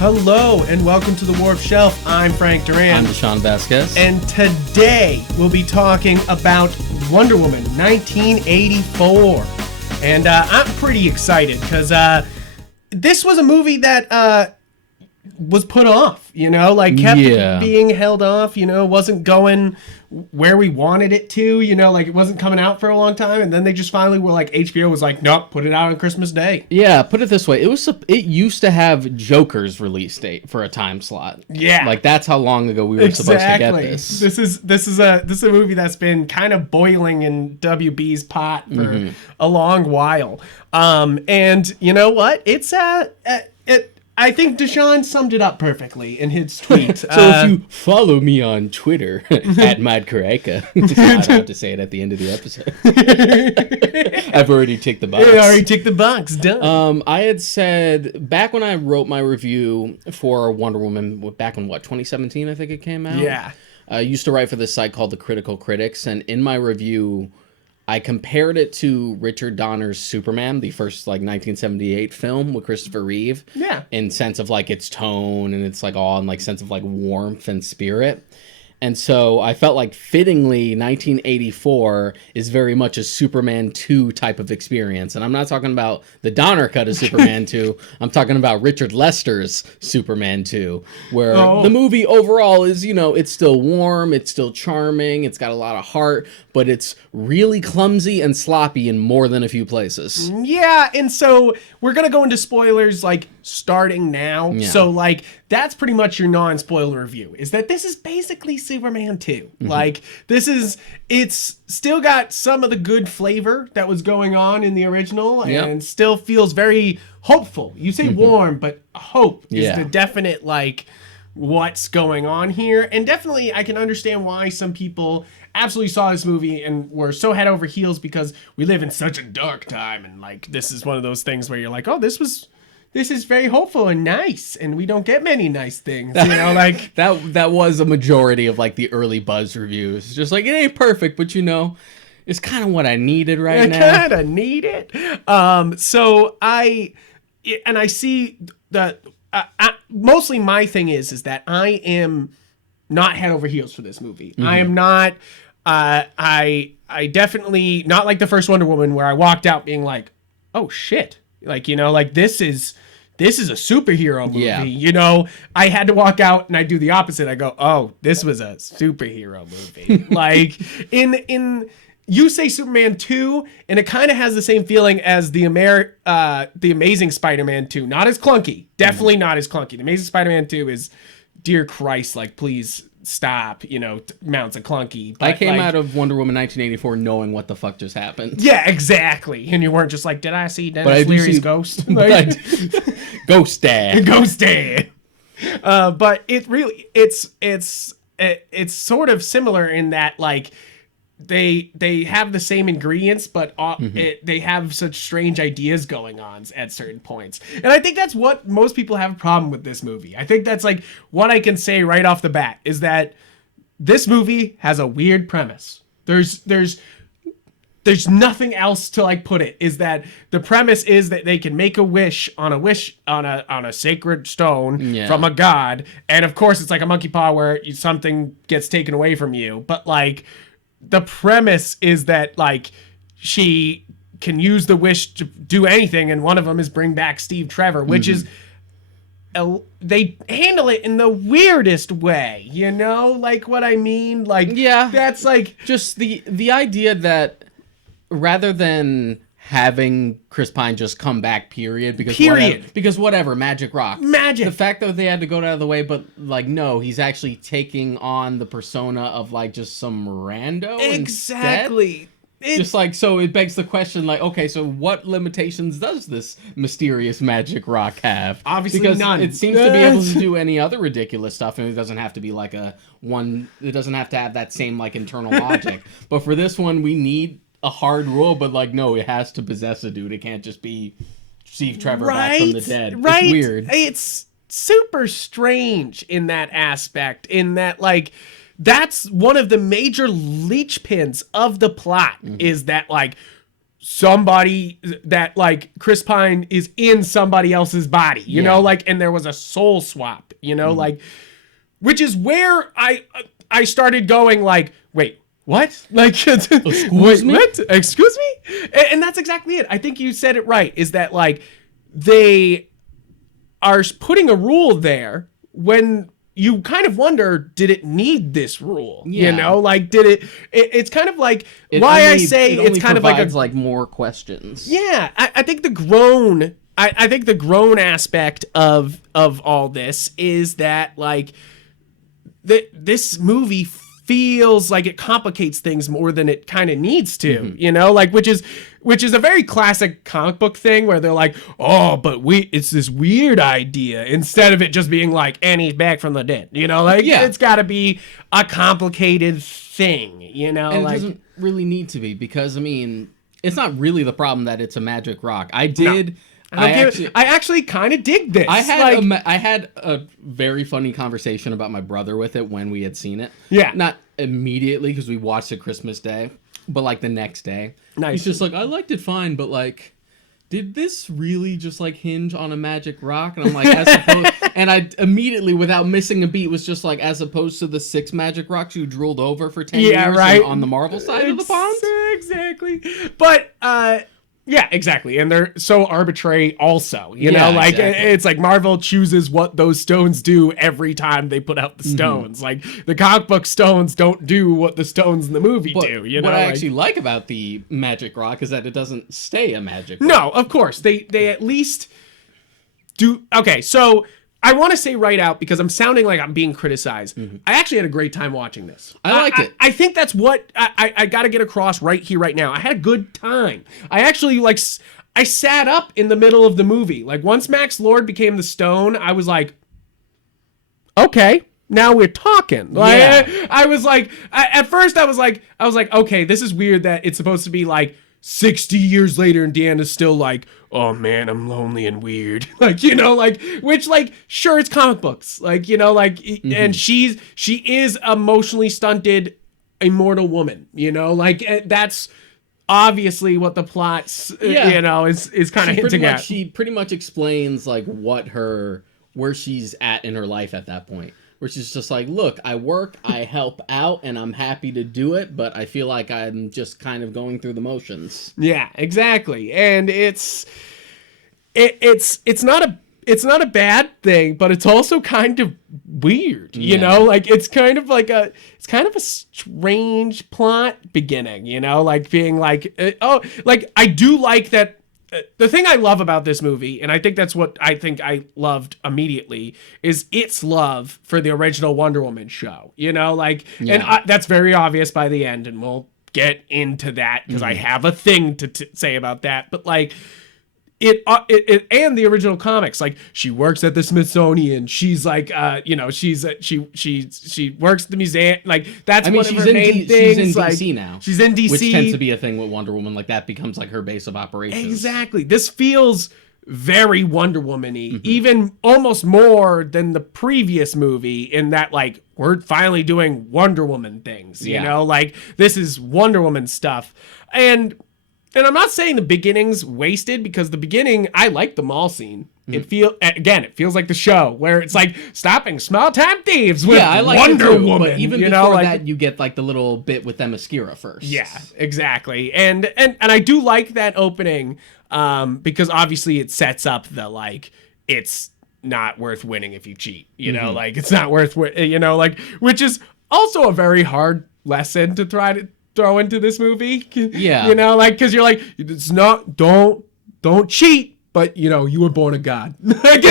Hello and welcome to the Warp Shelf. I'm Frank Duran. I'm Deshaun Vasquez. And today we'll be talking about Wonder Woman 1984. And I'm pretty excited because this was a movie that was put off, kept being held off, wasn't going where we wanted it to, it wasn't coming out for a long time. And then they just finally were like, HBO was like, nope, put it out on Christmas Day. Yeah, put it this way. It used to have Joker's release date for a time slot. Yeah. Like that's how long ago we were supposed to get this. This is a movie that's been kind of boiling in WB's pot for a long while. And you know what? I think Deshaun summed it up perfectly in his tweet. So if you follow me on Twitter at MadKaraika, I don't have to say it at the end of the episode. I've already ticked the box. You already ticked the box. Done. I had said back when I wrote my review for Wonder Woman, back in 2017, I think it came out. Yeah. I used to write for this site called The Critical Critics, and in my review, I compared it to Richard Donner's Superman, the first 1978 film with Christopher Reeve. Yeah. In sense of its tone and it's all in sense of warmth and spirit. And so I felt like fittingly 1984 is very much a Superman 2 type of experience. And I'm not talking about the Donner cut of Superman 2. I'm talking about Richard Lester's Superman 2, where the movie overall is, it's still warm, it's still charming, it's got a lot of heart, but it's really clumsy and sloppy in more than a few places. Yeah, and so we're going to go into spoilers starting now. Yeah. So that's pretty much your non-spoiler review, is that this is basically Superman 2. It's still got some of the good flavor that was going on in the original and still feels very hopeful. You say warm, but hope is the definite what's going on here. And definitely I can understand why some people absolutely saw this movie and were so head over heels because we live in such a dark time, and this is one of those things where you're like, oh, this is very hopeful and nice, and we don't get many nice things, that was a majority of the early Buzz reviews. Just it ain't perfect, but it's kind of what I needed right now. I kind of need it. So I see that mostly my thing is that I am not head over heels for this movie. I am not. I definitely not like the first Wonder Woman where I walked out being like, oh shit. This is a superhero movie. Yeah. I had to walk out and I do the opposite. I go, oh, this was a superhero movie. in you say Superman 2, and it kind of has the same feeling as the Amazing Spider-Man 2. Not as clunky. Definitely not as clunky. The Amazing Spider-Man 2 is, dear Christ, please stop, mounts a clunky. But I came out of Wonder Woman 1984 knowing what the fuck just happened. Yeah, exactly. And you weren't just like, did I see Dennis Leary's ghost? Ghost Dad. Ghost Dad. But it really, it's sort of similar in that they have the same ingredients, but they have such strange ideas going on at certain points. And I think that's what most people have a problem with this movie. I think that's what I can say right off the bat is that this movie has a weird premise. There's nothing else to put it, is that the premise is that they can make a wish on a sacred stone from a god. And of course it's like a monkey paw where something gets taken away from you. But the premise is that she can use the wish to do anything, and one of them is bring back Steve Trevor, which is they handle it in the weirdest way, what I mean? That's just the idea that rather than having Chris Pine just come back, because whatever, magic rock. The fact that they had to go out of the way, but no, he's actually taking on the persona of just some rando. Exactly. So it begs the question, okay, so what limitations does this mysterious magic rock have? Obviously because none. It seems to be able to do any other ridiculous stuff, and it doesn't have to be it doesn't have to have that same internal logic. But for this one, we need a hard rule, but no, it has to possess a dude. It can't just be Steve Trevor back from the dead. Right. It's weird. It's super strange in that aspect, in that that's one of the major linchpins of the plot, is that somebody that like Chris Pine is in somebody else's body, you know, like, and there was a soul swap, you know, like, which is where I started going like, wait, what? Like, Excuse me? what? Excuse me? And that's exactly it. I think you said it right, is that like they are putting a rule there when you kind of wonder, did it need this rule? You know, like, did it's kind of like I say it's kind of like more questions. Yeah, I think the grown, I think the grown aspect of all this is that like this movie feels like it complicates things more than it kind of needs to, you know, like, which is a very classic comic book thing where they're like, oh, but it's this weird idea, instead of it just being like, and he's back from the dead, you know, like, it's got to be a complicated thing, you know, and like, it doesn't really need to be, because I mean, it's not really the problem that it's a magic rock. I actually kind of dig this. I had a very funny conversation about my brother with it when we had seen it. Yeah. Not immediately, because we watched it Christmas Day, but like the next day. Nice. He's just like, I liked it fine, but like, did this really just like hinge on a magic rock? And I'm like, as opposed, and I immediately, without missing a beat, was just like, as opposed to the 6 magic rocks you drooled over for 10 years on the Marvel side of the pond? Exactly. But, yeah, exactly. And they're so arbitrary also, you know, like it's like Marvel chooses what those stones do every time they put out the stones. Like the comic book stones don't do what the stones in the movie do, you know. What I actually like about the magic rock is that it doesn't stay a magic rock. No, of course. They at least do. Okay, so I want to say right out, because I'm sounding like I'm being criticized. I actually had a great time watching this. I liked it. I think that's what I got to get across right here, right now. I had a good time. I actually I sat up in the middle of the movie. Like once Max Lord became the stone, I was like, okay, now we're talking. Like, I was like, at first I was like, okay, this is weird that it's supposed to be like 60 years later and Deanna's still like, oh man, I'm lonely and weird. Like, you know, like, which like, sure, it's comic books. Like, you know, like, and she is emotionally stunted, immortal woman, you know, like that's obviously what the plot, you know, is kind of hinting at. She pretty much explains like where she's at in her life at that point. Where she's just like, look, I work, I help out, and I'm happy to do it, but I feel like I'm just kind of going through the motions. Yeah, exactly. And it's not a bad thing, but it's also kind of weird, you know? Like it's kind of a strange plot beginning, you know? Like being like, I do like that. The thing I love about this movie, and I think that's what I think I loved immediately, is its love for the original Wonder Woman show. You know, like, and that's very obvious by the end, and we'll get into that because I have a thing to say about that. But like, it and the original comics, like she works at the Smithsonian. She's like, you know, she works at the museum. Like that's one of her main things. She's in like, DC now. She's in DC, which tends to be a thing with Wonder Woman. Like that becomes like her base of operations. Exactly. This feels very Wonder Woman-y, even almost more than the previous movie. In that, like, we're finally doing Wonder Woman things. You know, like this is Wonder Woman stuff, and I'm not saying the beginning's wasted, because the beginning, I like the mall scene. It feels like the show where it's like stopping small-time thieves with Wonder Woman. But even before that, you get like the little bit with Themyscira first. Yeah, exactly. And I do like that opening, because obviously it sets up the like, it's not worth winning if you cheat. You know, like it's not worth, you know, like, which is also a very hard lesson to try to throw into this movie. Yeah, you know, like, because you're like, it's not, don't cheat, but you know, you were born a god. Like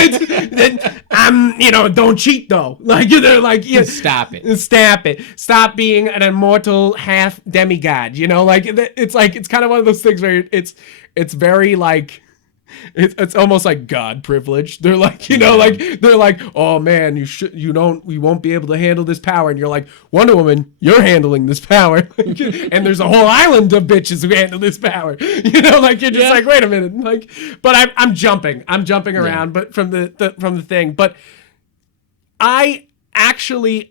you know, don't cheat though. Like they're like, stop it, stop being an immortal half demigod. You know, like it's kind of one of those things where it's very like, it's almost like God privilege. They're like, you know, like they're like, oh man, you won't be able to handle this power, and you're like, Wonder Woman, you're handling this power, and there's a whole island of bitches who handle this power. You know, like you're just like, wait a minute, like, but I'm jumping around, but from the thing, but I actually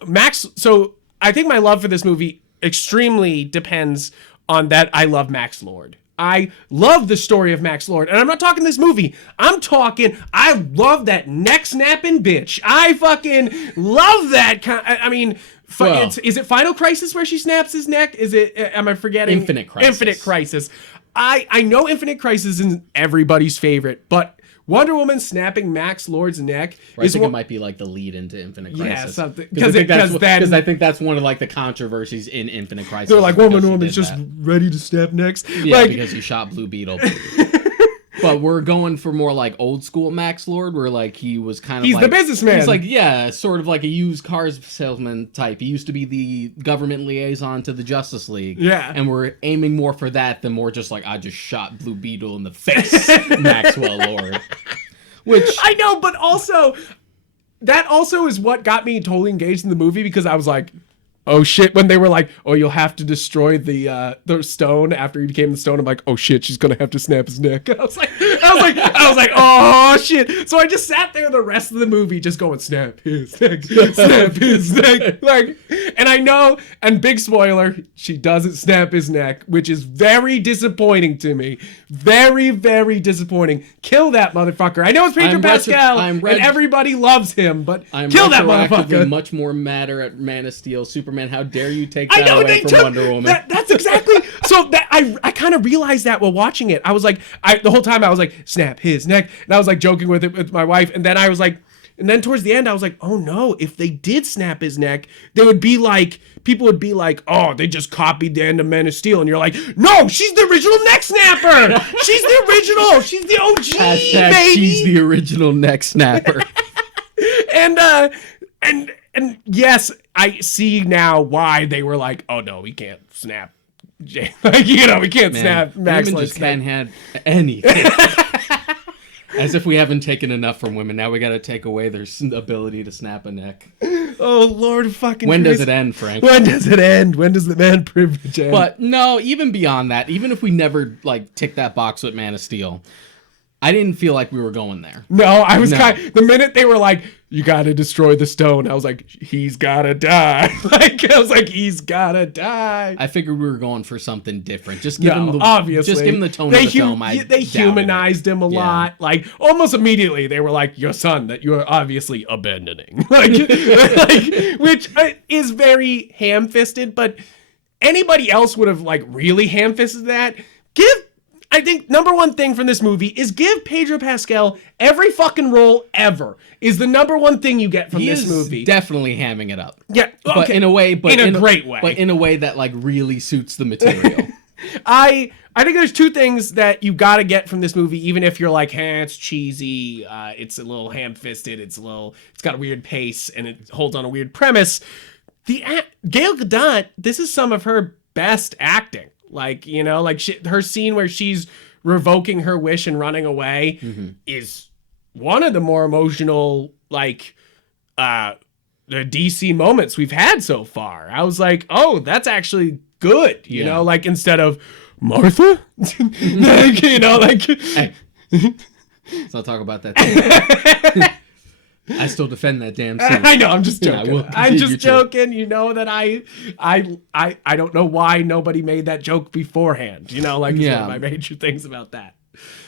so I think my love for this movie extremely depends on that I love Max Lord. I love the story of Max Lord. And I'm not talking this movie. I'm talking, I love that neck snapping bitch. I fucking love that kind. I mean, well, is it Final Crisis where she snaps his neck? Is it, am I forgetting? Infinite Crisis. Infinite Crisis. I know Infinite Crisis isn't everybody's favorite, but Wonder Woman snapping Max Lord's neck I think it might be like the lead into Infinite Crisis. Yeah, something. Because I think that's one of like the controversies in Infinite Crisis. They're like, Wonder Woman's just ready to snap necks. Yeah, like, because you shot Blue Beetle. But we're going for more like old school Max Lord, where like he was kind of he's the businessman. He's like, yeah, sort of like a used cars salesman type. He used to be the government liaison to the Justice League. Yeah. And we're aiming more for that than more just like, I just shot Blue Beetle in the face, Maxwell Lord. Which I know, but also that also is what got me totally engaged in the movie, because I was like, oh shit, when they were like, oh, you'll have to destroy the stone after he became the stone. I'm like, oh shit, she's gonna have to snap his neck. I was like, oh shit. So I just sat there the rest of the movie just going, snap his neck, snap his neck. Like, and I know, and big spoiler, she doesn't snap his neck, which is very disappointing to me. Very, very disappointing. Kill that motherfucker. I know it's Pedro Pascal, and everybody loves him, but kill that motherfucker. Much more madder at Man of Steel, Superman. How dare you take that away from Wonder Woman? That's exactly. So that I kind of realized that while watching it. I was like, the whole time I was like, snap his neck, and I was like joking with it with my wife, and then I was like, and then towards the end I was like, oh no, if they did snap his neck, they would be like, people would be like, oh, they just copied the end of Man of Steel, and you're like, no, she's the original neck snapper. She's the original. She's the OG. Baby. She's the original neck snapper. And yes, I see now why they were like, oh no, we can't snap. Like, you know, we can't snap Max. Women just can't have anything. As if we haven't taken enough from women. Now we got to take away their ability to snap a neck. Oh, Lord fucking When Christ. does it end, Frank? When does it end? When does the man privilege end? But no, even beyond that, even if we never like tick that box with Man of Steel, I didn't feel like we were going there. No, I was the minute they were like, you gotta destroy the stone, I was like, he's gotta die. Like, I was like, he's gotta die. I figured we were going for something different. Just give him the tone of the film. They humanized him a lot. Like, almost immediately, they were like, your son that you are obviously abandoning. Like, which is very ham-fisted, but anybody else would have like really ham-fisted that. I think number one thing from this movie is give Pedro Pascal every fucking role ever is the number one thing you get from this movie. Definitely hamming it up. Yeah, okay. But in a way, in a great way. But in a way that like really suits the material. I think there's two things that you got to get from this movie, even if you're like, it's cheesy, it's a little ham-fisted, it's got a weird pace, and it holds on a weird premise. Gal Gadot, this is some of her best acting. Like, you know, like her scene where she's revoking her wish and running away is one of the more emotional, like, the DC moments we've had so far. I was like, oh, that's actually good. You know, like instead of Martha, like, you know, like. Hey. Let's not talk about that. I still defend that damn scene. I know, I'm just joking. Yeah, I'm just joking. You know that I don't know why nobody made that joke beforehand. You know, like it's one of my major things about that.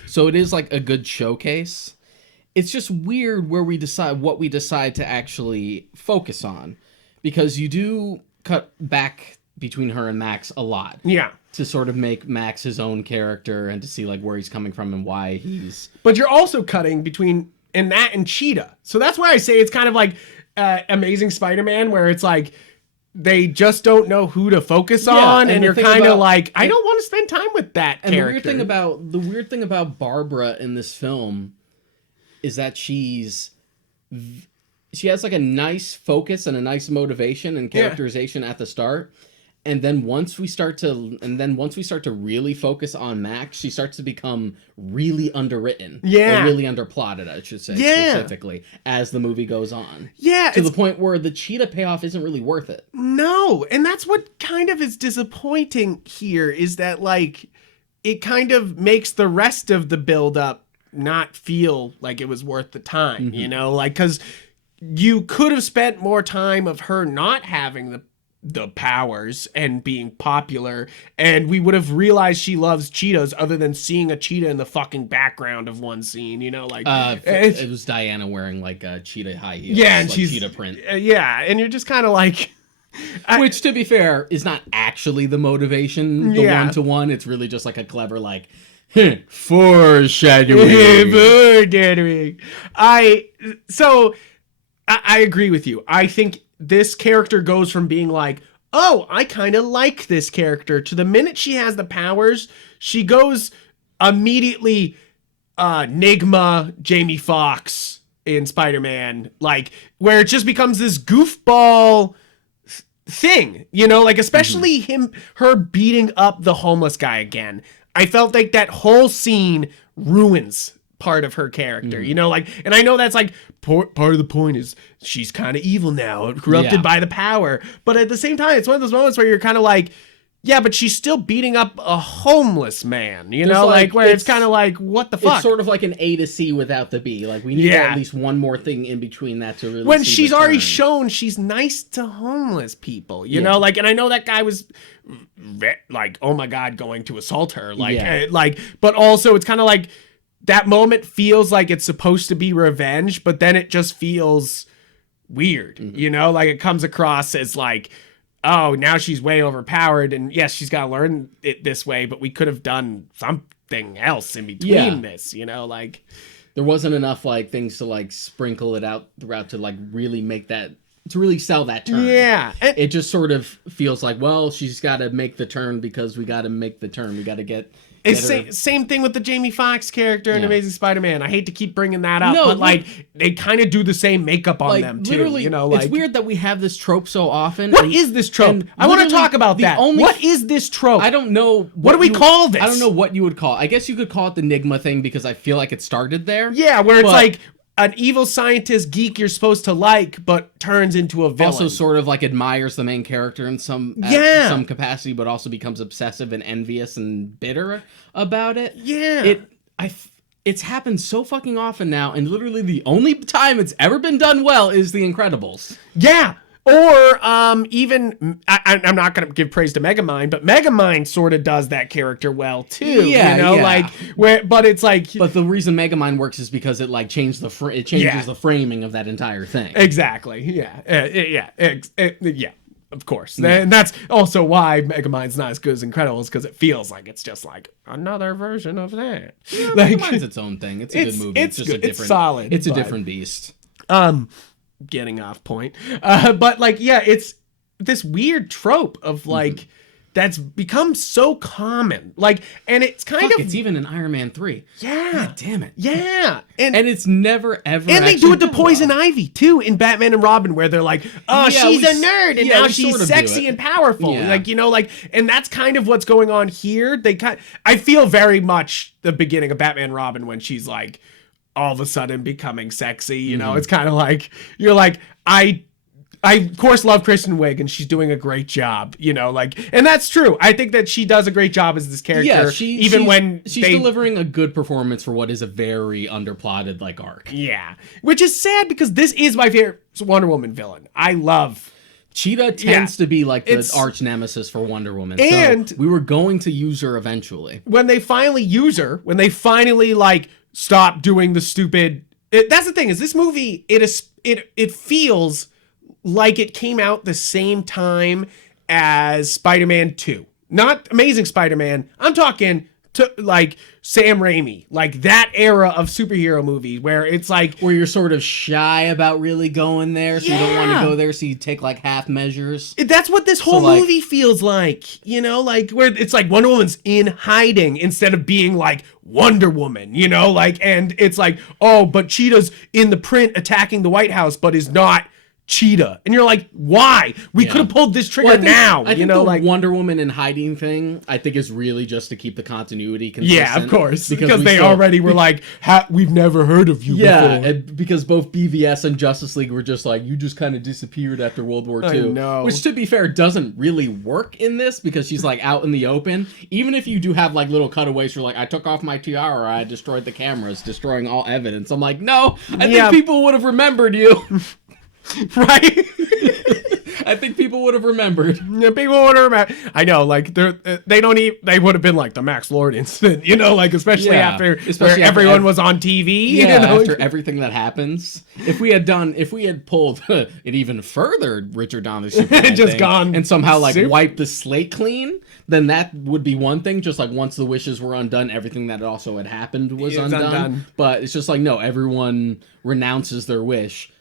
So it is like a good showcase. It's just weird where we decide what we decide to actually focus on, because you do cut back between her and Max a lot. Yeah. To sort of make Max his own character and to see like where he's coming from and why he's. But you're also cutting between. And that and Cheetah. So that's why I say it's kind of like Amazing Spider-Man, where it's like they just don't know who to focus on, and you're kind of like, I don't want to spend time with that character. The weird thing about Barbara in this film is that she has like a nice focus and a nice motivation and characterization at the start. And then once we start to really focus on Max, she starts to become really underwritten. Yeah. Or really underplotted, I should say, specifically, as the movie goes on. Yeah. To the point where the Cheetah payoff isn't really worth it. No. And that's what kind of is disappointing here, is that, like, it kind of makes the rest of the build-up not feel like it was worth the time, you know? Like, because you could have spent more time of her not having the the powers and being popular, and we would have realized she loves cheetahs other than seeing a cheetah in the fucking background of one scene, like it was Diana wearing like cheetah high heels, yeah, and like she's cheetah print, yeah, and you're just kind of like, which to be fair is not actually the motivation, the one-to-one. It's really just like a clever like foreshadowing. Foreshadowing. I agree with you. I think this character goes from being like, oh, I kind of like this character, to the minute she has the powers, she goes immediately Nigma, Jamie Foxx in Spider-Man, like, where it just becomes this goofball thing, like, especially her beating up the homeless guy again. I felt like that whole scene ruins part of her character, like, and I know that's like part of the point is she's kind of evil now, corrupted by the power, but at the same time, it's one of those moments where you're kind of like, yeah, but she's still beating up a homeless man, like where it's kind of like, what the fuck? It's sort of like an A to C without the B. Like, we need at least one more thing in between that to really when see she's the already turn. shown she's nice to homeless people, like, and I know that guy was like, oh my God, going to assault her, like, but also it's kind of like, that moment feels like it's supposed to be revenge, but then it just feels weird, like it comes across as like, oh, now she's way overpowered, and yes, she's got to learn it this way, but we could have done something else in between this, like, there wasn't enough like things to like sprinkle it out throughout to like really make that, to really sell that turn. Yeah. It just sort of feels like, well, she's got to make the turn because we got to make the turn. We got to get same thing with the Jamie Foxx character in Amazing Spider-Man. I hate to keep bringing that up, but like they kind of do the same makeup on them too. Literally, like, it's weird that we have this trope so often. What is this trope? I want to talk about that. What is this trope? I don't know. What do we call this? I don't know what you would call it. I guess you could call it the Nigma thing because I feel like it started there. Yeah, where it's like an evil scientist geek you're supposed to like, but turns into a villain. Also sort of like admires the main character in some capacity, but also becomes obsessive and envious and bitter about it. Yeah. It's happened so fucking often now, and literally the only time it's ever been done well is The Incredibles. Yeah. Or even, I'm not going to give praise to Megamind, but Megamind sort of does that character well too. Like but it's like. But the reason Megamind works is because it like changes the framing of that entire thing. Exactly. Yeah. Yeah. Of course. And that's also why Megamind's not as good as Incredibles, because it feels like it's just like another version of that. Yeah, Megamind's its own thing. It's a good movie. It's just a different. It's solid. It's a different beast. Getting off point, but like, it's this weird trope of like that's become so common, like, and it's kind of it's even in Iron Man 3. God damn it. And it's never ever, and they do it to Poison Ivy too in Batman and Robin, where they're like, oh, she's a nerd and now she's sexy and powerful, like, and that's kind of what's going on here. I feel very much the beginning of Batman and Robin when she's like all of a sudden becoming sexy, it's kind of like, you're like, I of course love Kristen Wiig and she's doing a great job, like, and that's true. I think that she does a great job as this character, when she's delivering a good performance for what is a very underplotted like arc. Yeah, which is sad because this is my favorite Wonder Woman villain. I love Cheetah tends to be like the arch nemesis for Wonder Woman, and so we were going to use her eventually. When they finally use her, when they finally like stop doing the stupid. That's the thing, is this movie, it feels like it came out the same time as Spider-Man 2. Not Amazing Spider-Man. I'm talking to like Sam Raimi, like that era of superhero movies where it's like, where you're sort of shy about really going there, so you don't want to go there, so you take like half measures. That's what this whole movie feels like, like where it's like Wonder Woman's in hiding instead of being like Wonder Woman, like, and it's like, oh, but Cheetah's in the print attacking the White House, but is not Cheetah, and you're like, why? We could have pulled this trigger now. I think the like Wonder Woman in hiding thing, I think is really just to keep the continuity consistent. Yeah, of course, because they already were like, we've never heard of you before. And because both BVS and Justice League were just like, you just kind of disappeared after World War II. I know. Which, to be fair, doesn't really work in this because she's like out in the open. Even if you do have like little cutaways for like, I took off my tiara, I destroyed the cameras, destroying all evidence. I'm like, no, I think people would have remembered you. Right? I think people would have remembered. Yeah, people would remember. I know, like they don't even. They would have been like the Max Lord incident, you know, like especially after everyone was on TV. Yeah, you know? after everything that happens. If we had pulled it even further, Richard Donner's Superman just thing, gone and somehow like wiped the slate clean, then that would be one thing. Just like once the wishes were undone, everything that also had happened was undone. But it's just like no, everyone renounces their wish,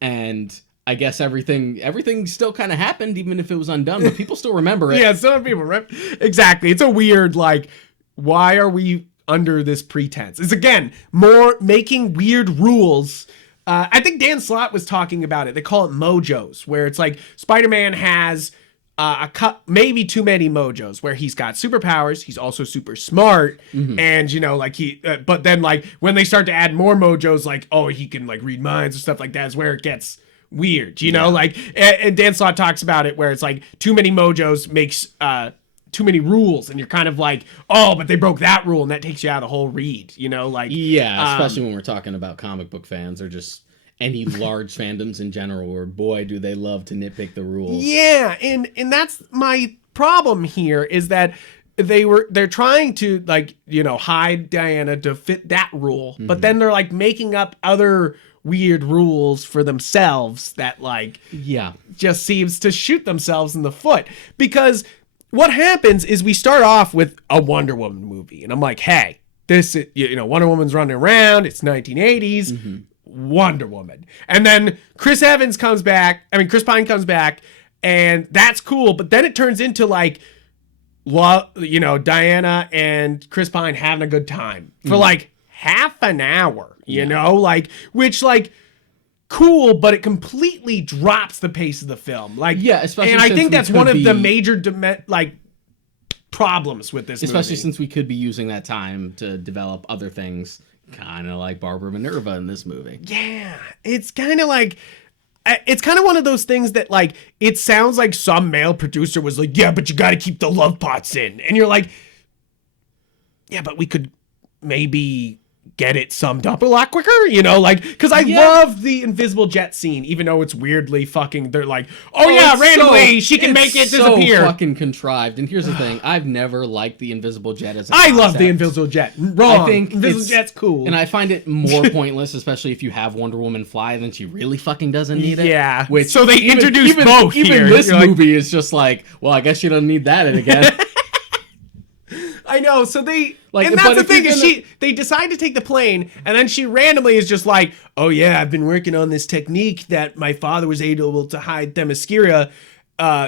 and I guess everything still kind of happened, even if it was undone, but people still remember it. Yeah, some people remember. Exactly. It's a weird, like, why are we under this pretense? It's, again, more making weird rules. I think Dan Slott was talking about it. They call it mojos, where it's like Spider-Man has maybe too many mojos, where he's got superpowers, he's also super smart, and, you know, like but then, like, when they start to add more mojos, like, oh, he can, like, read minds and stuff like that is where it gets weird, you know, like, and Dan Slott talks about it where it's like too many mojos makes too many rules, and you're kind of like, oh, but they broke that rule, and that takes you out of the whole read, you know, like, especially when we're talking about comic book fans or just any large fandoms in general, where boy do they love to nitpick the rules. Yeah, and that's my problem here is that they're trying to, like, you know, hide Diana to fit that rule, but then they're like making up other weird rules for themselves that, like, just seems to shoot themselves in the foot. Because what happens is we start off with a Wonder Woman movie, and I'm like, hey, this, you know, Wonder Woman's running around, it's 1980s, Wonder Woman. And then Chris Pine comes back, and that's cool, but then it turns into, like, you know, Diana and Chris Pine having a good time for, like, half an hour, you know, like, which, like, cool, but it completely drops the pace of the film. Like, especially, and I think that's one of the major problems with this especially movie. Since we could be using that time to develop other things, kind of like Barbara Minerva in this movie. Yeah, it's kind of like, it's kind of one of those things that, like, it sounds like some male producer was like, yeah, but you got to keep the love pots in, and you're like, yeah, but we could maybe get it summed up a lot quicker, you know, like, because I love the invisible jet scene, even though it's weirdly fucking, they're like, randomly she can make it disappear. So fucking contrived. And here's the thing, I've never liked the invisible jet as a I concept. love the invisible jet. Wrong. I think invisible jet's cool. And I find it more pointless, especially if you have Wonder Woman fly, then she really fucking doesn't need it. Yeah. Which so they introduced both here. Even this movie is just like, well, I guess you don't need that again. I know, so they, like, and that's the thing, is they decide to take the plane, and then she randomly is just like, oh yeah, I've been working on this technique that my father was able to hide Themyscira,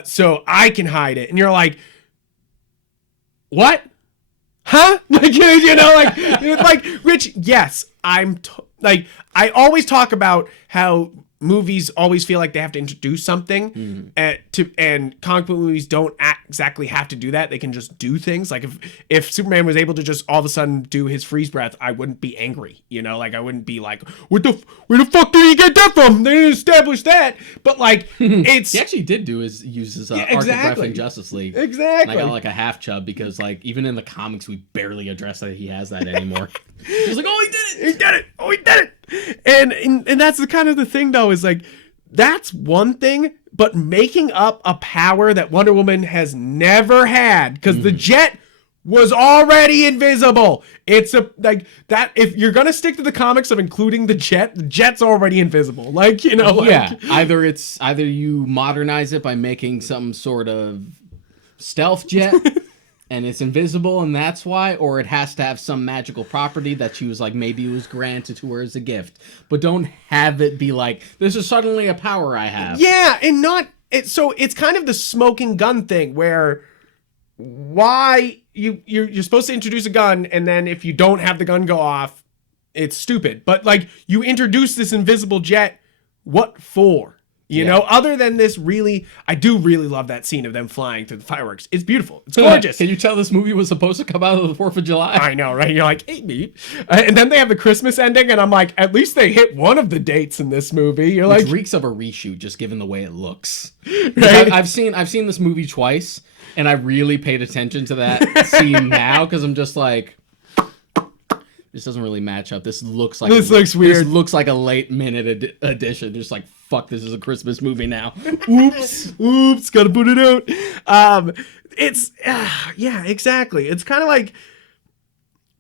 so I can hide it. And you're like, what? Huh? Like, you know, like, Rich, yes, I always talk about how movies always feel like they have to introduce something, and comic book movies don't exactly have to do that. They can just do things. Like, if Superman was able to just all of a sudden do his freeze breath, I wouldn't be angry, you know, like, I wouldn't be like, where the fuck did he get that from? They didn't establish that. But, like, it's he actually did use his arc of breath in Justice League. Exactly. And I got like a half chub because, like, even in the comics we barely address that he has that anymore. He's like, oh, he did it! He did it! Oh, he did it! And that's the kind of the thing, though, is like, that's one thing, but making up a power that Wonder Woman has never had, because the jet was already invisible. It's like that. If you're gonna stick to the comics of including the jet's already invisible. Like, you know, like, either you modernize it by making some sort of stealth jet. And it's invisible, and that's why, or it has to have some magical property that she was like, maybe it was granted to her as a gift. But don't have it be like, this is suddenly a power I have. Yeah, and not it. So it's kind of the smoking gun thing, where why you're supposed to introduce a gun, and then if you don't have the gun go off, it's stupid. But, like, you introduce this invisible jet, what for? You know, other than this, really, I do really love that scene of them flying through the fireworks. It's beautiful. It's gorgeous. Can you tell this movie was supposed to come out on the 4th of July? I know, right? You're like, hey, me. And then they have the Christmas ending, and I'm like, at least they hit one of the dates in this movie. You're Which like, reeks of a reshoot, just given the way it looks. Right? I've seen this movie twice, and I really paid attention to that scene now, because I'm just like, this doesn't really match up. This looks weird. This looks like a late minute addition. Just like, fuck, this is a Christmas movie now. Oops, gotta put it out. Yeah, exactly. It's kind of like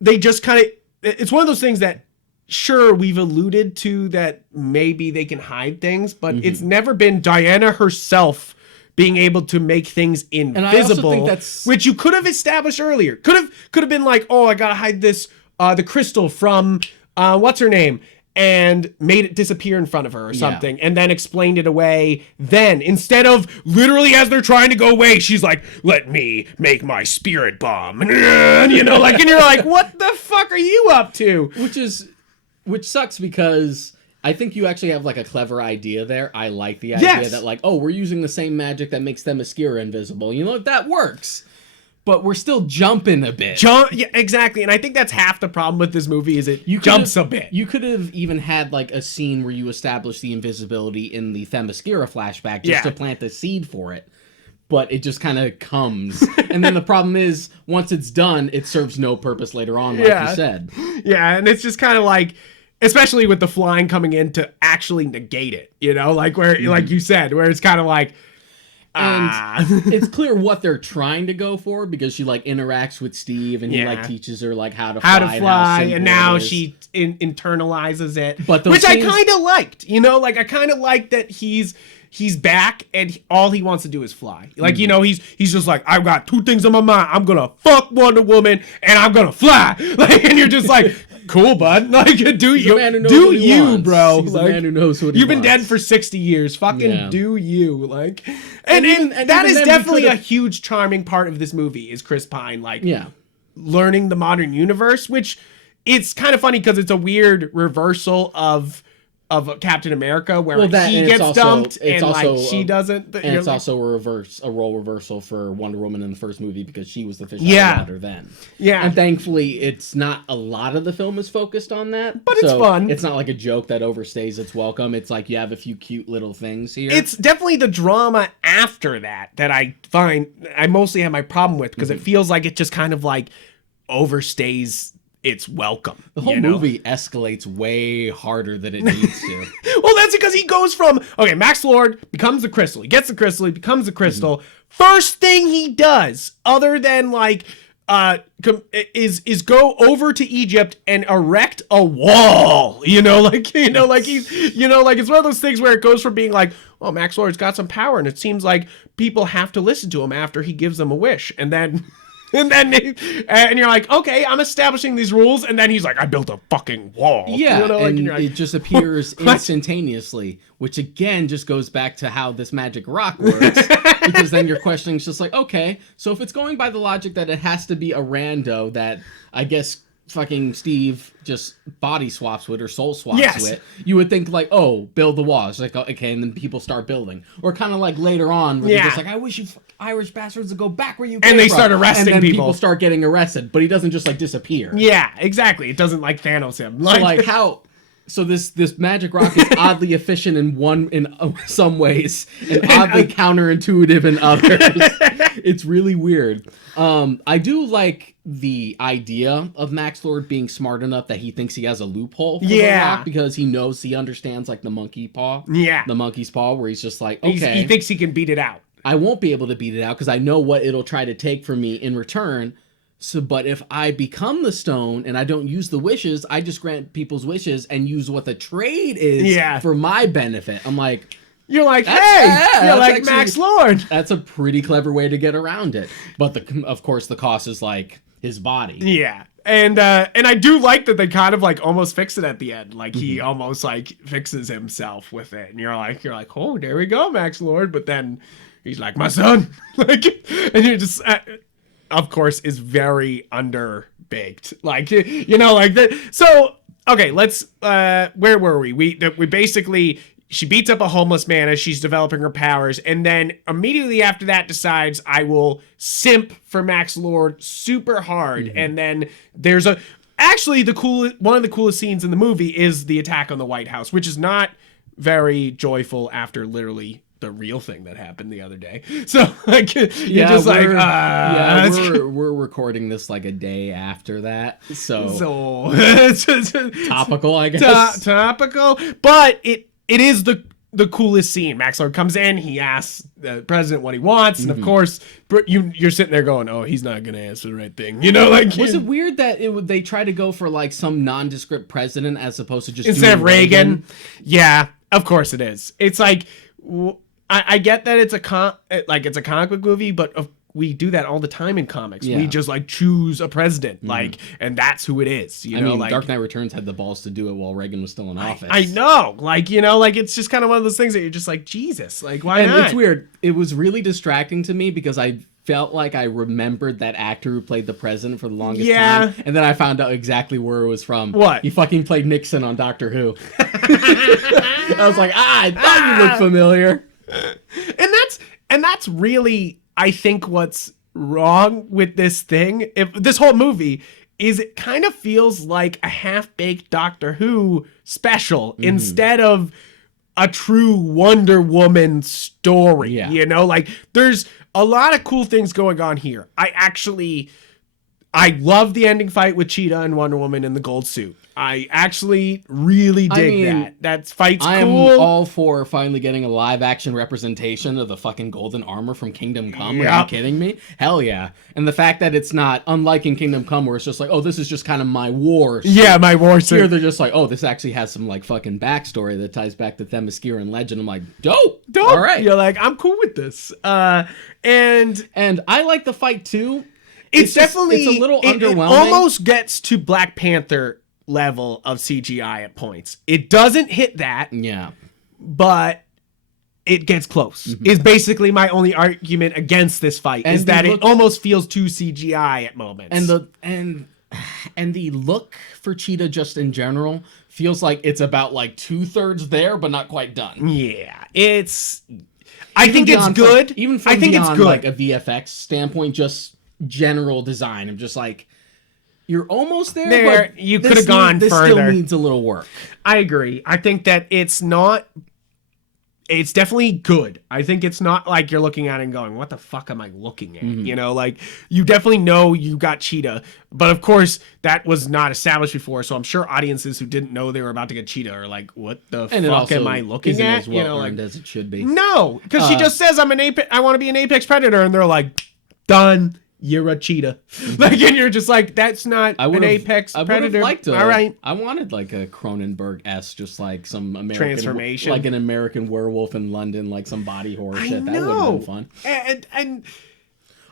they just kind of, it's one of those things that, sure, we've alluded to that maybe they can hide things, but it's never been Diana herself being able to make things invisible, and I also think that's, which you could have established earlier. Could have been like, oh, I gotta hide this, the crystal from, what's her name? And made it disappear in front of her or something, and then explained it away then. Instead of literally as they're trying to go away, she's like, let me make my spirit bomb. You know, like, and you're like, what the fuck are you up to? Which sucks because I think you actually have like a clever idea there. I like the idea that like, oh, we're using the same magic that makes Themyscira invisible. You know, that works. But we're still jumping a bit. Yeah, exactly. And I think that's half the problem with this movie is it jumps a bit. You could have even had like a scene where you establish the invisibility in the Themyscira flashback just to plant the seed for it. But it just kind of comes. And then the problem is, once it's done, it serves no purpose later on, like you said. Yeah, and it's just kind of like, especially with the flying coming in to actually negate it, you know? Like where, like you said, where it's kind of like, and it's clear what they're trying to go for because she like interacts with Steve and he like teaches her like how to fly, and now she internalizes it, but which I kind of liked, you know, like I kind of liked that he's back and all he wants to do is fly. Like, you know, he's just like, I've got two things on my mind. I'm gonna fuck Wonder Woman and I'm gonna fly. Like, and you're just like, cool, bud. Like, do you, bro? He's like, the man who knows what he you've been wants. dead for 60 years. Fucking do you? Like, and that is definitely a huge charming part of this movie is Chris Pine, like, learning the modern universe, which it's kind of funny because it's a weird reversal of Captain America where he gets dumped and like she doesn't. And it's also a role reversal for Wonder Woman in the first movie because she was the fish out of the water then. Yeah. And thankfully it's not a lot of the film is focused on that. But it's fun. It's not like a joke that overstays its welcome. It's like you have a few cute little things here. It's definitely the drama after that I find I mostly have my problem with because it feels like it just kind of like overstays it's welcome. The whole movie escalates way harder than it needs to. Well, that's because he goes from, okay, Max Lord becomes the crystal. He gets the crystal. He becomes the crystal. First thing he does, other than like, is go over to Egypt and erect a wall. You know, like, like he's, like it's one of those things where it goes from being like, well, Max Lord's got some power and it seems like people have to listen to him after he gives them a wish. And then and you're like, okay, I'm establishing these rules, and then he's like, I built a fucking wall. Yeah, like, and like, it just appears instantaneously, which again just goes back to how this magic rock works, because then your questioning is just like, okay, so if it's going by the logic that it has to be a rando that I guess fucking Steve just body swaps with or soul swaps with, you would think like, oh, build the wall. It's like, okay, and then people start building. Or kind of like later on, where they're just like, I wish you Irish bastards would go back where you came from. And they from. start arresting and then people start getting arrested, but he doesn't just like disappear. Yeah, exactly. It doesn't like Thanos him. So like how... So this magic rock is oddly efficient in some ways and oddly counterintuitive in others. It's really weird. I do like the idea of Max Lord being smart enough that he thinks he has a loophole for the rock because he understands like the monkey paw. Yeah. The monkey's paw where he's just like, okay. He thinks he can beat it out. I won't be able to beat it out because I know what it'll try to take from me in return. So, but if I become the stone and I don't use the wishes, I just grant people's wishes and use what the trade is for my benefit. I'm like, you're like, hey, you're like actually, Max Lord. That's a pretty clever way to get around it. But of course, the cost is like his body. Yeah. And I do like that they kind of like almost fix it at the end. Like he almost like fixes himself with it. And you're like, oh, there we go, Max Lord. But then he's like, my son. Like, and you're just... of course, is very underbaked. Like, like that. So, okay, let's, where were we? We basically, she beats up a homeless man as she's developing her powers. And then immediately after that decides I will simp for Max Lord super hard. And then there's actually one of the coolest scenes in the movie is the attack on the White House, which is not very joyful after literally the real thing that happened the other day. So like you're just like we're recording this like a day after that. So topical, I guess. Topical, but it is the coolest scene. Max Lord comes in, he asks the president what he wants, and of course, you're sitting there going, "Oh, he's not gonna answer the right thing," like. Was it weird that they tried to go for like some nondescript president as opposed to just instead doing of Reagan? Yeah, of course it is. It's like I get that it's a comic book movie, but we do that all the time in comics. Yeah. We just like choose a president, and that's who it is. I mean, like, Dark Knight Returns had the balls to do it while Reagan was still in office. I know, it's just kind of one of those things that you're just like, Jesus, like why not? It's weird. It was really distracting to me because I felt like I remembered that actor who played the president for the longest time, and then I found out exactly where it was from. What? He fucking played Nixon on Doctor Who. I was like, I thought you looked familiar. And that's really, I think, what's wrong with this thing. If this whole movie is, it kind of feels like a half-baked Doctor Who special instead of a true Wonder Woman story. Yeah. Like there's a lot of cool things going on here. I love the ending fight with Cheetah and Wonder Woman in the gold suit. I actually really dig that. That fight's cool. I'm all for finally getting a live action representation of the fucking golden armor from Kingdom Come. Are you kidding me? Hell yeah. And the fact that it's not, unlike in Kingdom Come where it's just like, oh, this is just kind of my war suit. Yeah, my war suit. Here they're just like, oh, this actually has some like fucking backstory that ties back to Themyscira and legend. I'm like, dope. All right. You're like, I'm cool with this. And I like the fight too. It's definitely it's a little underwhelming. It almost gets to Black Panther level of CGI at points. It doesn't hit that. Yeah. But it gets close. Is basically my only argument against this fight, is that it almost feels too CGI at moments. And the look for Cheetah just in general feels like it's about like 2/3 there, but not quite done. Yeah. I think it's good. Even from beyond like a VFX standpoint, just general design. I'm just like, you're almost there, but you could have gone further. This still needs a little work. I agree. I think that it's definitely good. I think it's not like you're looking at it and going, what the fuck am I looking at? Like you definitely know you got Cheetah, but of course that was not established before. So I'm sure audiences who didn't know they were about to get Cheetah are like, what the fuck am I looking at? As well earned as it should be. No, because she just says I want to be an apex predator, and they're like, done. You're a cheetah. And you're just like, that's not an apex predator. All right. I wanted like a Cronenberg-esque, just like some American transformation, like an American werewolf in London, like some body horror shit. That would have been fun. And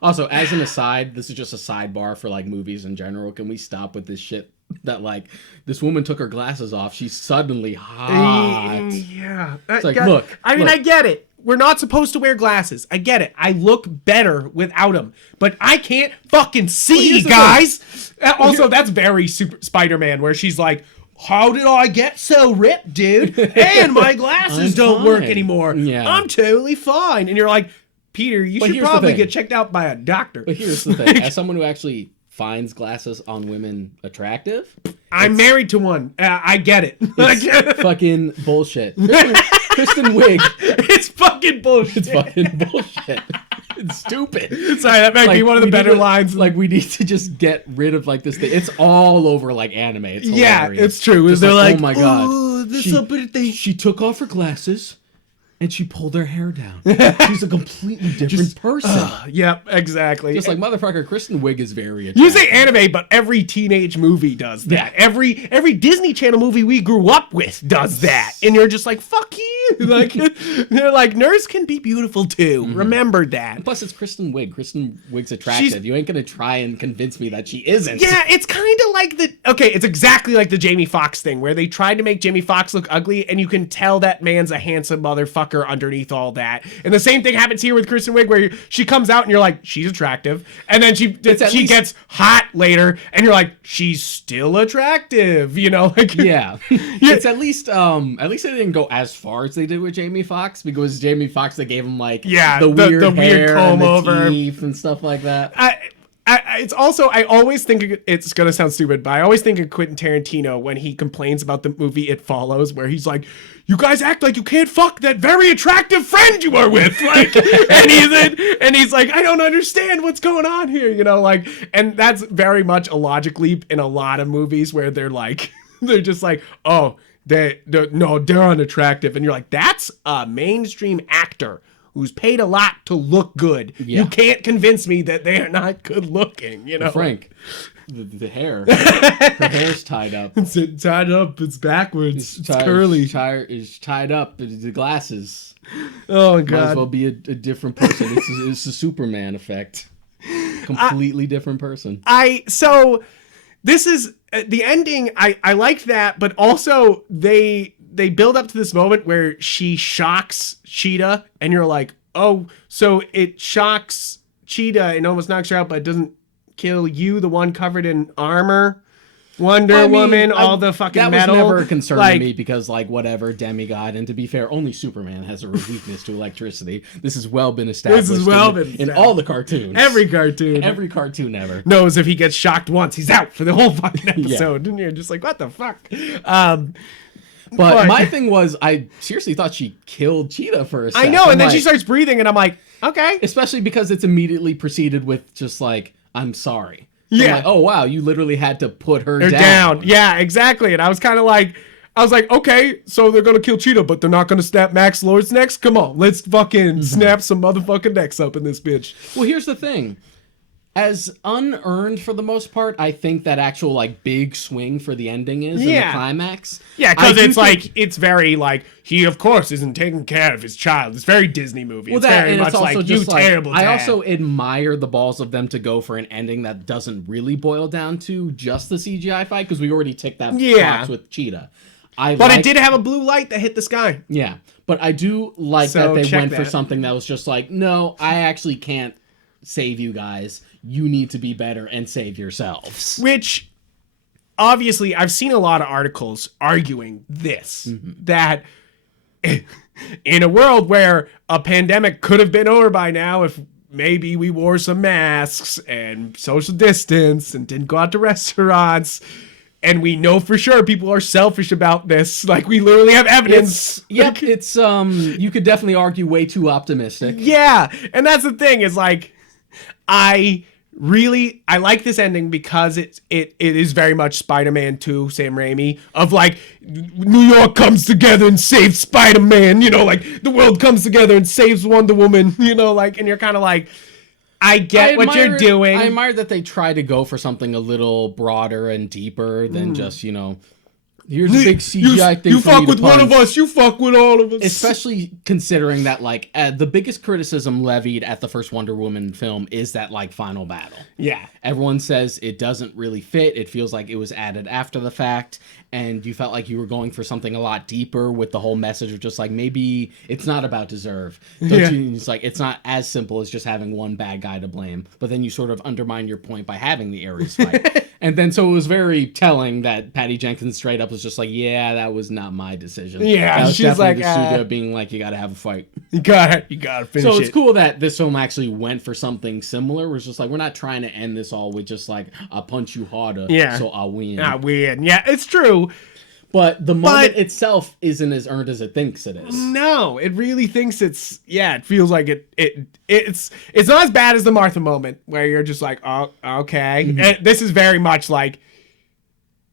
also, as an aside, this is just a sidebar for like movies in general. Can we stop with this shit that like this woman took her glasses off? She's suddenly hot. Yeah. It's like, look. I mean, I get it. We're not supposed to wear glasses. I get it. I look better without them. But I can't fucking see, guys. Also, that's very super Spider-Man, where she's like, how did I get so ripped, dude? And my glasses don't work anymore. Yeah. I'm totally fine. And you're like, Peter, you should probably get checked out by a doctor. But here's the thing. As someone who actually finds glasses on women attractive, I'm married to one. I get it. It's fucking bullshit. Kristen Wiig. It's fucking bullshit. It's fucking bullshit. It's stupid. Sorry, that might be one of the better lines. Like, we need to just get rid of like this thing. It's all over like anime. It's hilarious. Yeah, it's true. They're like, oh my god, thing. She took off her glasses and she pulled her hair down. She's a completely different person. Yep, exactly. Just like, motherfucker, Kristen Wiig is very attractive. You say anime, but every teenage movie does that. Yeah. Every Disney Channel movie we grew up with does that. And you're just like, fuck you. Like, they're like, nerds can be beautiful too. Remember that. And plus, it's Kristen Wiig. Kristen Wiig's attractive. You ain't gonna try and convince me that she isn't. Yeah, it's kind of like it's exactly like the Jamie Foxx thing, where they tried to make Jamie Foxx look ugly, and you can tell that man's a handsome motherfucker underneath all that. And the same thing happens here with Kristen Wiig, where she comes out and you're like, she's attractive, and then she gets hot later, and you're like, she's still attractive, like yeah. It's at least they didn't go as far as they did with Jamie Foxx, because Jamie Foxx, they gave him like the weird comb over teeth and stuff like that. It's also, I always think it's gonna sound stupid, but I always think of Quentin Tarantino when he complains about the movie It Follows, where he's like, you guys act like you can't fuck that very attractive friend you are with, like, and he's like, I don't understand what's going on here, and that's very much a logic leap in a lot of movies where they're like, they're just like, oh, no, they're unattractive. And you're like, that's a mainstream actor who's paid a lot to look good. Yeah. You can't convince me that they are not good looking, you know? Frank, the hair. Her hair's tied up. It's tied up. It's backwards. It's curly. It's tied up. The glasses. Oh, Might God. as well be a different person. It's a Superman effect. Completely different person. So this is the ending. I like that, but also they build up to this moment where she shocks Cheetah, and you're like, oh, so it shocks Cheetah and almost knocks her out, but it doesn't kill you, the one covered in armor. Wonder Woman, all the fucking metal. That was never a concern to me because, like, whatever, demigod. And to be fair, only Superman has a weakness to electricity. This has well been established. In all the cartoons. Every cartoon. Every cartoon ever. Knows if he gets shocked once, he's out for the whole fucking episode. Yeah. And you're just like, what the fuck? But my thing was, I seriously thought she killed Cheetah for a second. I know, and then she starts breathing, and I'm like, okay. Especially because it's immediately preceded with just like, I'm sorry. Yeah. I'm like, oh, wow, you literally had to put her down. Yeah, exactly. And I was kind of like, okay, so they're going to kill Cheetah, but they're not going to snap Max Lord's necks? Come on, let's fucking snap some motherfucking necks up in this bitch. Well, here's the thing. As unearned for the most part, I think that actual like big swing for the ending is in the climax. Yeah, because it's like it's very like he of course isn't taking care of his child. It's very Disney movie. Well, it's very much it's also like just you like, terrible dad. I also admire the balls of them to go for an ending that doesn't really boil down to just the CGI fight because we already ticked that box with Cheetah. But it did have a blue light that hit the sky. Yeah, but I do like that they went for something that was just like, no, I actually can't save you guys. You need to be better and save yourselves. Which, obviously, I've seen a lot of articles arguing this, that in a world where a pandemic could have been over by now if maybe we wore some masks and social distance and didn't go out to restaurants, and we know for sure people are selfish about this. Like, we literally have evidence. It's you could definitely argue way too optimistic. Yeah, and that's the thing is like, I like this ending because it is very much Spider-Man 2, Sam Raimi, of like New York comes together and saves Spider-Man, you know, like the world comes together and saves Wonder Woman, you know, like, and you're kind of like, I get what you're doing. I admire that they try to go for something a little broader and deeper than just, you know, here's a big CGI thing. You fuck with one of us, you fuck with all of us. Especially considering that, like, the biggest criticism levied at the first Wonder Woman film is that, like, final battle. Yeah. Everyone says it doesn't really fit. It feels like it was added after the fact, and you felt like you were going for something a lot deeper with the whole message of just, like, maybe it's not about deserve. It's like, it's not as simple as just having one bad guy to blame. But then you sort of undermine your point by having the Ares fight. And then so it was very telling that Patty Jenkins straight up was just like, yeah, that was not my decision. Yeah, that was she's like, the studio being like, you gotta have a fight. You gotta finish it. So it's cool that this film actually went for something similar. Where it's just like, we're not trying to end this all with just like, I'll punch you harder, so I'll win. I win. Yeah, it's true. But the moment itself isn't as earned as it thinks it is. No, it really thinks it's, it feels like it's not as bad as the Martha moment where you're just like, oh, okay. And this is very much like,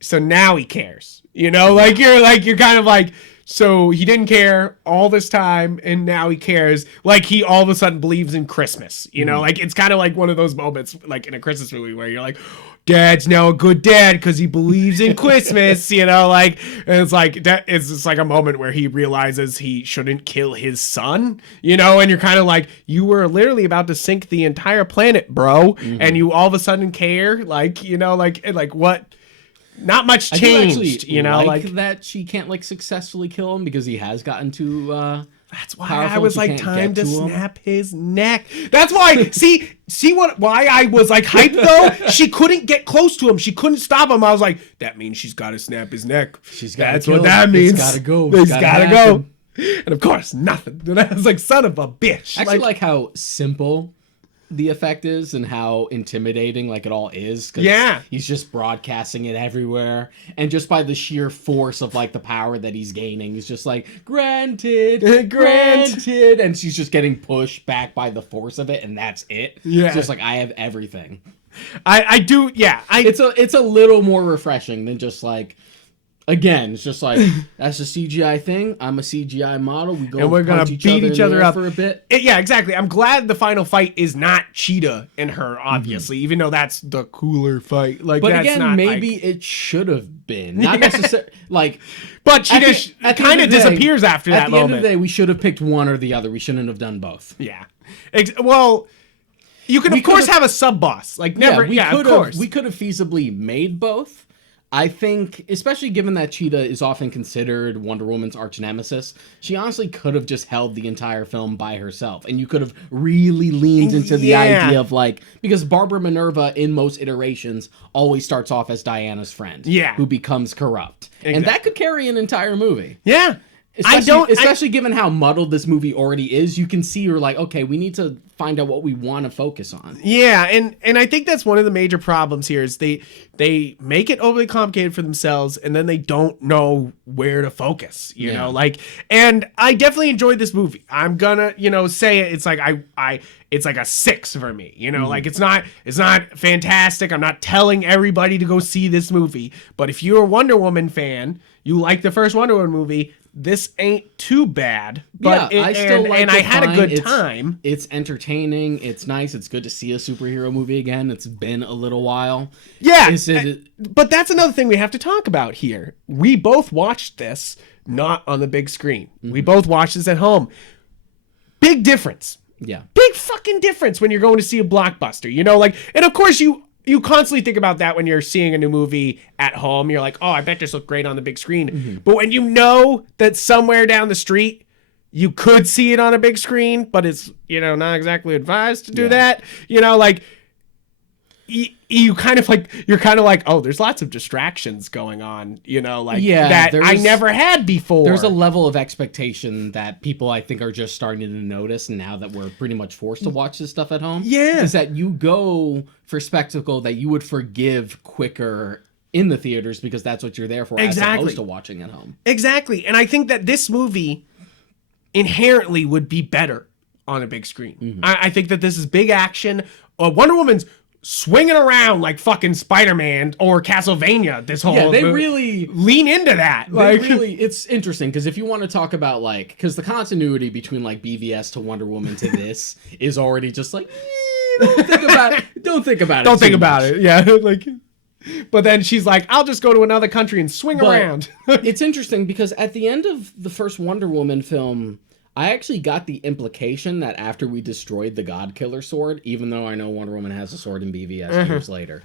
so now he cares, you know, like you're kind of like, so he didn't care all this time and now he cares. Like he all of a sudden believes in Christmas, you know, like it's kind of like one of those moments like in a Christmas movie where you're like, Dad's now a good dad because he believes in Christmas, you know, like, and it's like, that is just like a moment where he realizes he shouldn't kill his son, you know, and you're kind of like, you were literally about to sink the entire planet, bro, and you all of a sudden care, like, you know, like what? Not much changed, you know, like that she can't like successfully kill him because he has gotten too that's why I was like, time to snap his neck. That's why, see why I was like hyped though? She couldn't get close to him. She couldn't stop him. I was like, that means she's got to snap his neck. That's what that means. It's got to go. It's got to go. And of course, nothing. And I was like, son of a bitch. I actually like how simple the effect is and how intimidating like it all is, because he's just broadcasting it everywhere, and just by the sheer force of like the power that he's gaining, he's just like granted, and she's just getting pushed back by the force of it, and that's it. It's just like, I have everything. I do. It's a little more refreshing than just like Again, it's just like, that's a CGI thing. I'm a CGI model. We go And we're gonna punch beat each other up for a bit. Yeah, exactly. I'm glad the final fight is not Cheetah and her, obviously, even though that's the cooler fight. Like, But that's again, not, maybe like, it should have been. Not necessarily, like... But Cheetah kind of disappears after that moment. At the end of the day, we should have picked one or the other. We shouldn't have done both. Yeah. Well, you can, of course, have a sub-boss. Like, never... Yeah, of course. We could have feasibly made both. I think, especially given that Cheetah is often considered Wonder Woman's arch nemesis, she honestly could have just held the entire film by herself. And you could have really leaned into the idea of, like, because Barbara Minerva in most iterations always starts off as Diana's friend. Yeah. Who becomes corrupt. Exactly. And that could carry an entire movie. Yeah. Especially given how muddled this movie already is, you can see you're like, okay, we need to find out what we want to focus on. Yeah, and I think that's one of the major problems here is they make it overly complicated for themselves, and then they don't know where to focus. You know, like, and I definitely enjoyed this movie. I'm gonna, say it. It's like it's like a 6 for me. Like it's not fantastic. I'm not telling everybody to go see this movie, but if you're a Wonder Woman fan, you like the first Wonder Woman movie, this ain't too bad. But I still like it. I had a good time. It's entertaining. It's nice. It's good to see a superhero movie again. It's been a little while. Yeah. But that's another thing we have to talk about here. We both watched this not on the big screen. We both watched this at home. Big difference. Yeah. Big fucking difference when you're going to see a blockbuster. And of course you constantly think about that when you're seeing a new movie at home. You're like, oh, I bet this looked great on the big screen. But when you know that somewhere down the street you could see it on a big screen, but it's, not exactly advised to do that, you're kind of like, oh, there's lots of distractions going on, that I never had before. There's a level of expectation that people, I think, are just starting to notice now that we're pretty much forced to watch this stuff at home. Yeah. Is that you go for spectacle that you would forgive quicker in the theaters because that's what you're there for, as opposed to watching at home. Exactly. And I think that this movie inherently would be better on a big screen. I think that this is big action. Wonder Woman's swinging around like fucking Spider-Man or Castlevania. This whole they really lean into that. It's interesting because if you want to talk about because the continuity between like BVS to Wonder Woman to this is already just like don't think about it. Don't think about it. Yeah, But then she's like, I'll just go to another country and swing around. It's interesting because at the end of the first Wonder Woman film, I actually got the implication that after we destroyed the God Killer sword, even though I know Wonder Woman has a sword in BVS years later,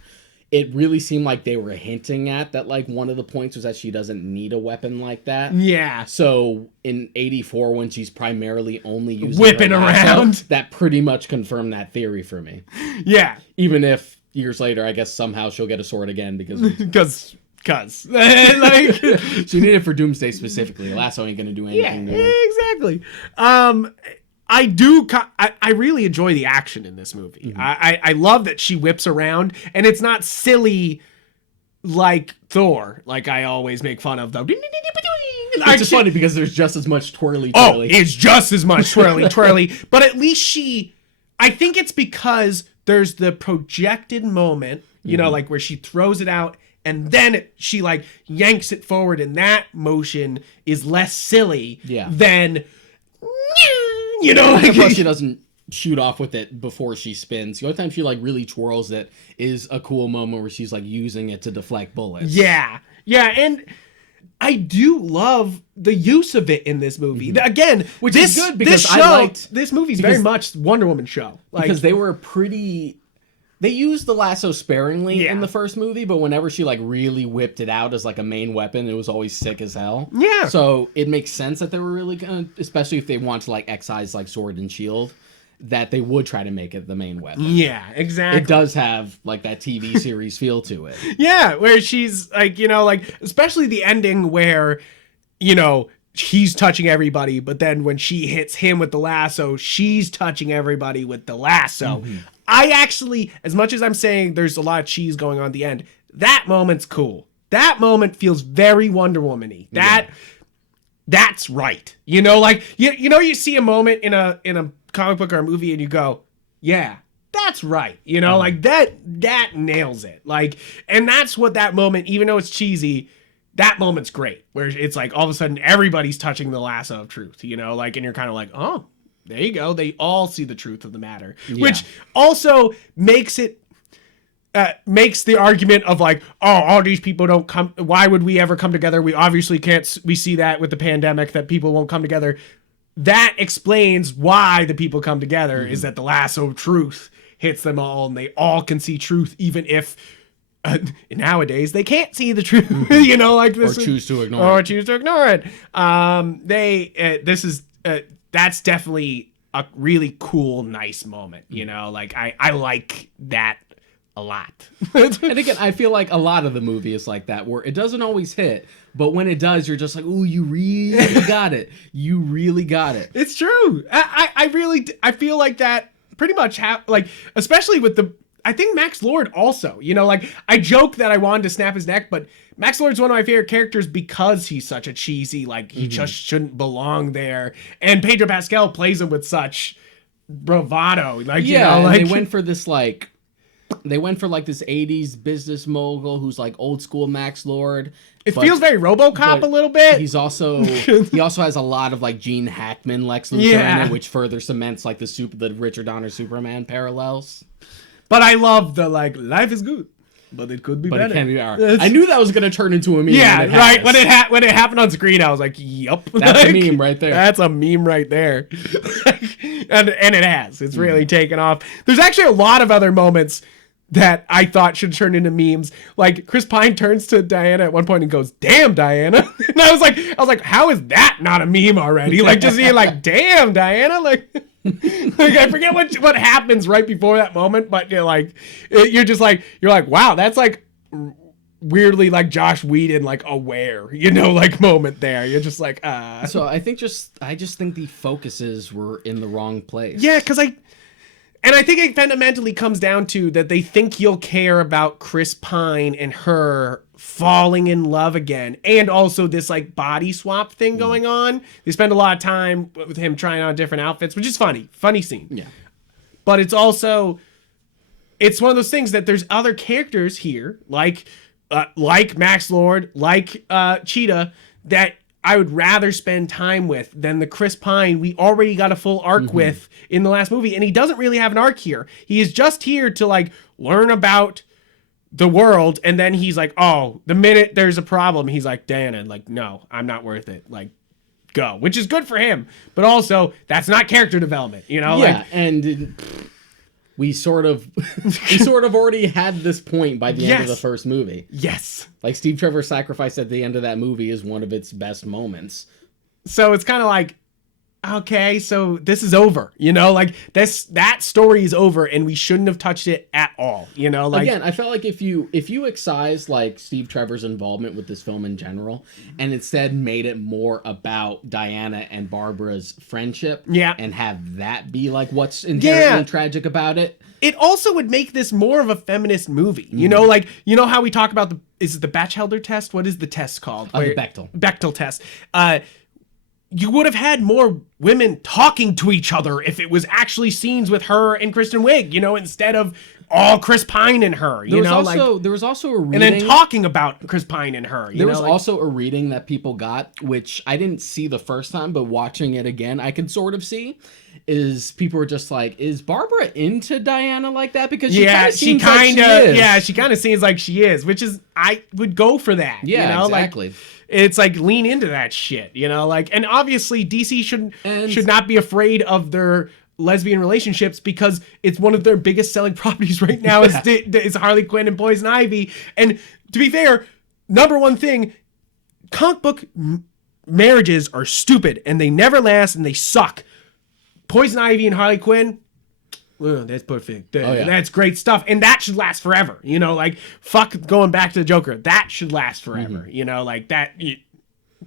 it really seemed like they were hinting at that, like, one of the points was that she doesn't need a weapon like that. Yeah. So in 84, when she's primarily only using whipping around, that pretty much confirmed that theory for me. Yeah. Even if years later, I guess somehow she'll get a sword again because she needed it for Doomsday specifically. Lasso ain't gonna do anything new. Yeah, exactly. I really enjoy the action in this movie. I love that she whips around, and it's not silly like Thor, like I always make fun of, though. It's just funny because there's just as much twirly. Oh, it's just as much twirly. But at least I think it's because there's the projected moment, like where she throws it out and then she like yanks it forward, and that motion is less silly than, Plus she doesn't shoot off with it before she spins. The only time she like really twirls it is a cool moment where she's like using it to deflect bullets. Yeah, and I do love the use of it in this movie. Again, which is good because this movie's very much Wonder Woman show. Because they used the lasso sparingly in the first movie, but whenever she like really whipped it out as like a main weapon, it was always sick as hell. Yeah. So it makes sense that they were really gonna, especially if they want to like excise like sword and shield, that they would try to make it the main weapon. Yeah, exactly. It does have like that TV series feel to it. Yeah, where she's like, especially the ending where, he's touching everybody, but then when she hits him with the lasso, she's touching everybody with the lasso. I actually, as much as I'm saying there's a lot of cheese going on at the end, that moment's cool. That moment feels very Wonder Woman-y. That's right. You see a moment in a comic book or a movie and you go, yeah, that's right. Like that nails it. Like, and that's what that moment, even though it's cheesy, that moment's great, where it's like all of a sudden everybody's touching the lasso of truth, you know, like, and you're kind of like, oh, there you go. They all see the truth of the matter, which also makes it, makes the argument of like, oh, all these people don't come. Why would we ever come together? We obviously can't. We see that with the pandemic that people won't come together. That explains why the people come together is that the lasso of truth hits them all and they all can see truth, even if nowadays they can't see the truth, you know, like this. Or choose to ignore it. This is, that's definitely a really cool, nice moment, you know, like I like that a lot. And again, I feel like a lot of the movie is like that, where it doesn't always hit, but when it does, you're just like, ooh, you really got it. You really got it. It's true. I feel like that pretty much like, especially with I think Max Lord also, you know, like I joke that I wanted to snap his neck, but Max Lord's one of my favorite characters because he's such a cheesy, like he just shouldn't belong there. And Pedro Pascal plays him with such bravado. Like, you know, like they went for this this 80s business mogul who's like old school Max Lord. It feels very RoboCop a little bit. He also has a lot of like Gene Hackman Lex Luthor in it, which further cements like the Richard Donner Superman parallels. But I love the like life is good, but it could be better. It can be better. I knew that was gonna turn into a meme. Yeah, right. When it happened on screen, I was like, "Yup, that's a meme right there." That's a meme right there, and it has. It's really taken off. There's actually a lot of other moments that I thought should turn into memes. Like Chris Pine turns to Diana at one point and goes, "Damn, Diana," and I was like, "How is that not a meme already?" Like just seeing like, "Damn, Diana," like. Like I forget what happens right before that moment, but you're like, wow, that's like weirdly like Josh Whedon, like aware, you know, like moment there. You're just like, So I just think the focuses were in the wrong place. Yeah, because I think it fundamentally comes down to that they think you'll care about Chris Pine and her falling in love again, and also this like body swap thing going on. They spend a lot of time with him trying on different outfits, which is funny scene. Yeah, but it's one of those things that there's other characters here, like Max Lord, like Cheetah, that I would rather spend time with than the Chris Pine we already got a full arc with in the last movie, and he doesn't really have an arc here. He is just here to like learn about the world, and then he's like, oh, the minute there's a problem, he's like, Diana, like, no, I'm not worth it, like, go, which is good for him, but also that's not character development, you know? Yeah, like, and we sort of already had this point by the end of the first movie. Yes. Like Steve Trevor's sacrifice at the end of that movie is one of its best moments. So it's kind of like, okay, so this is over, you know, like that story is over and we shouldn't have touched it at all, you know, like again, I felt like if you excise like Steve Trevor's involvement with this film in general and instead made it more about Diana and Barbara's friendship, and have that be like what's inherently tragic about it, it also would make this more of a feminist movie, you know, like, you know how we talk about is it the Batchelder test? What is the test called? The Bechdel test. You would have had more women talking to each other if it was actually scenes with her and Kristen Wiig, you know, instead of all Chris Pine and her, you know, there was also a reading, and then talking about Chris Pine and her. There was also a reading that people got, which I didn't see the first time, but watching it again, I can sort of see. Is people were just like, is Barbara into Diana like that? Because she kind of seems like she is, which is I would go for that. Yeah, you know? exactly. Like, it's like lean into that shit, you know, like, and obviously DC should not be afraid of their lesbian relationships because it's one of their biggest selling properties right now is Harley Quinn and Poison Ivy. And to be fair, number one thing, comic book marriages are stupid and they never last and they suck. Poison Ivy and Harley Quinn, well, that's perfect. That's great stuff. And that should last forever. You know, like, fuck going back to the Joker. That should last forever. You know, like that.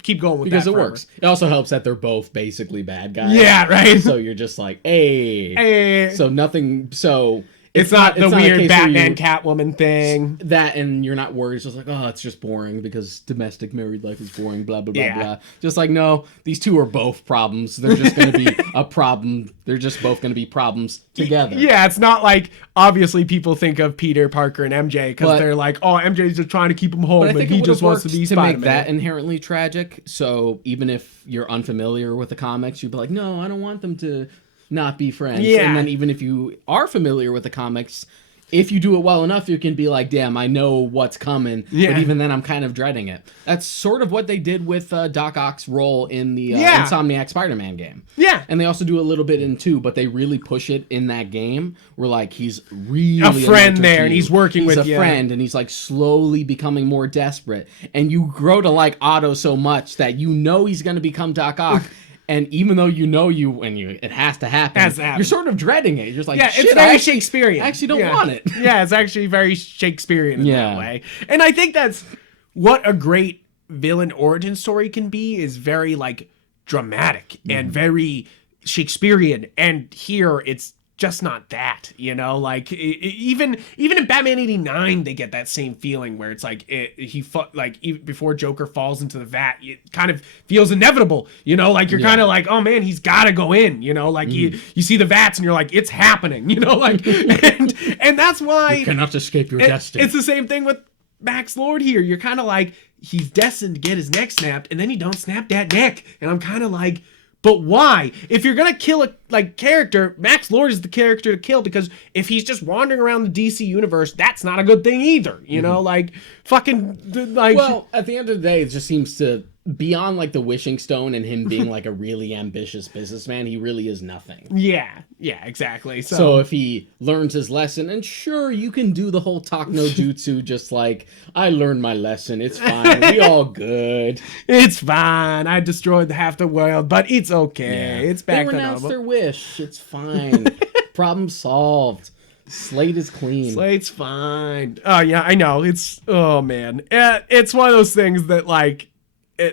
Keep going with because that it forever. Works. It also helps that they're both basically bad guys. Yeah, right. So you're just like, hey. Hey. So nothing. So It's not the a weird case where Batman Catwoman thing. That, and you're not worried. It's just like, oh, it's just boring because domestic married life is boring, blah, blah, blah, blah. Just like, no, these two are both problems. They're just going to be a problem. They're just both going to be problems together. Yeah, it's not like, obviously people think of Peter Parker and MJ because they're like, oh, MJ's just trying to keep him home and he just wants to be Spider-Man. Make that inherently tragic. So even if you're unfamiliar with the comics, you'd be like, no, I don't want them to not be friends. Yeah. And then even if you are familiar with the comics, if you do it well enough, you can be like, damn, I know what's coming. Yeah. But even then, I'm kind of dreading it. That's sort of what they did with Doc Ock's role in the Insomniac Spider-Man game. Yeah. And they also do a little bit in 2, but they really push it in that game where, like, he's really a friend there, and he's working with you. He's a friend, and he's, like, slowly becoming more desperate. And you grow to like Otto so much that you know he's going to become Doc Ock. And even though it has to happen, you're sort of dreading it. You're just like, shit, it's very Shakespearean. I actually don't want it. Yeah, it's actually very Shakespearean in that way. And I think that's what a great villain origin story can be, is very, like, dramatic and very Shakespearean. And here, it's just not that, you know, like even in Batman 89 they get that same feeling where it's like even before Joker falls into the vat, it kind of feels inevitable, you know, like you're kind of like, oh man, he's got to go in, you know, like you see the vats and you're like, it's happening, you know, like and that's why you cannot escape your destiny. It's the same thing with Max Lord here. You're kind of like, he's destined to get his neck snapped and then he don't snap that neck, and I'm kind of like, but why? If you're gonna kill a character, Max Lord is the character to kill, because if he's just wandering around the DC universe, that's not a good thing either. You know, like fucking like. Well, at the end of the day, it just seems to, beyond like the wishing stone and him being like a really ambitious businessman, he really is nothing. Yeah, exactly. So if he learns his lesson, and sure, you can do the whole talk no jutsu, just like, I learned my lesson, it's fine, we all good. It's fine, I destroyed half the world, but it's okay. It's back to normal. They renounced their wish, it's fine. Problem solved. Slate is clean. Slate's fine. Oh yeah, I know. Oh man. It's one of those things that, like,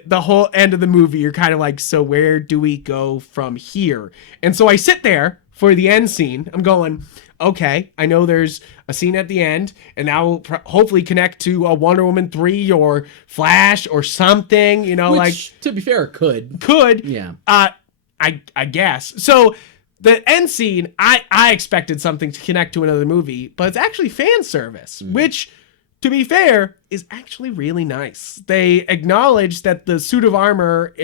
the whole end of the movie, you're kind of like, so where do we go from here? And so I sit there for the end scene. I'm going, okay, I know there's a scene at the end, and that will hopefully connect to a Wonder Woman 3 or Flash or something, you know, which, to be fair, could. Yeah. I guess. So the end scene, I expected something to connect to another movie, but it's actually fan service, which, to be fair, is actually really nice. They acknowledge that the suit of armor,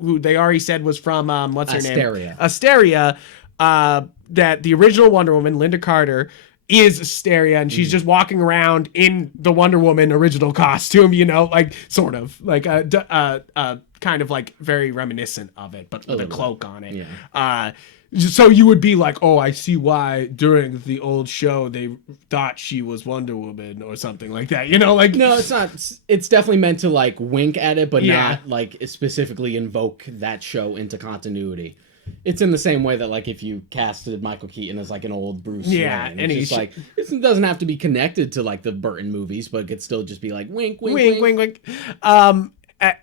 who they already said was from, what's her name? Asteria. That the original Wonder Woman, Linda Carter, is Asteria, and she's just walking around in the Wonder Woman original costume, you know, like, sort of, like, kind of, like, very reminiscent of it, but with a cloak on it. Yeah. So you would be like, oh, I see why during the old show they thought she was Wonder Woman or something like that. You know, like... No, it's not. It's definitely meant to, like, wink at it, but not, like, specifically invoke that show into continuity. It's in the same way that, like, if you casted Michael Keaton as, like, an old Bruce Wayne, and he's just, like, it doesn't have to be connected to, like, the Burton movies, but it could still just be like, wink, wink, wink. Wink, wink, wink.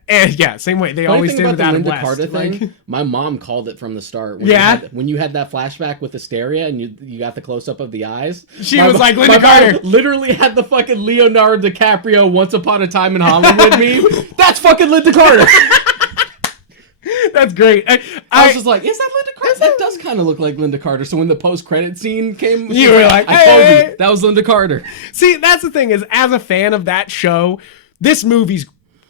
And yeah, same way. They always did with Adam West. Carter thing, my mom called it from the start. When you had that flashback with Asteria and you got the close-up of the eyes. She was like, Linda Carter. Literally had the fucking Leonardo DiCaprio Once Upon a Time in Hollywood meme. That's fucking Linda Carter. That's great. I was just like, is that Linda Carter? That does kind of look like Linda Carter. So when the post-credit scene came, you were like, I told you, that was Linda Carter. See, that's the thing, is as a fan of that show, this movie's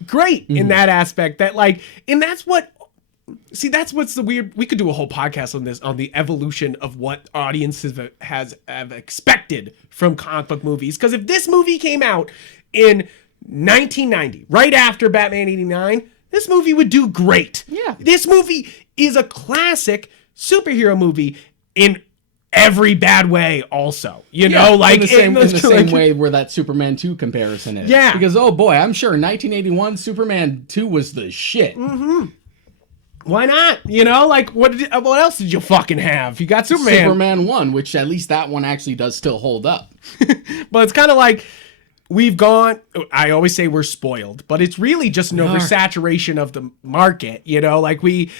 great in that aspect, that, like, and that's what's the weird, we could do a whole podcast on this, on the evolution of what audiences have expected from comic book movies. Because if this movie came out in 1990, right after Batman 89, this movie would do great. Yeah. This movie is a classic superhero movie in every bad way also, you know, like in the same way where that Superman 2 comparison is. Yeah. Because, oh boy, I'm sure 1981 Superman 2 was the shit. Why not? You know, like, what else did you fucking have? You got Superman 1, which at least that one actually does still hold up. But it's kind of like, we've gone, I always say we're spoiled, but it's really just an oversaturation of the market, you know, like we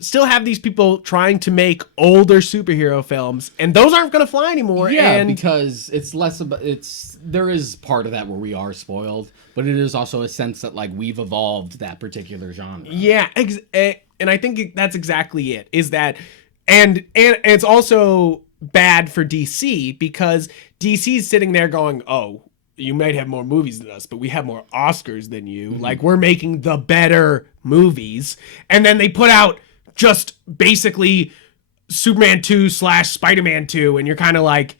still have these people trying to make older superhero films, and those aren't going to fly anymore. Yeah, and because it's less about, there is part of that where we are spoiled, but it is also a sense that like we've evolved that particular genre. Yeah, and I think that's exactly it, is that, and it's also bad for DC because DC's sitting there going, oh, you might have more movies than us, but we have more Oscars than you. Mm-hmm. Like, we're making the better movies. And then they put out just basically Superman 2 / Spider-Man 2, and you're kind of like,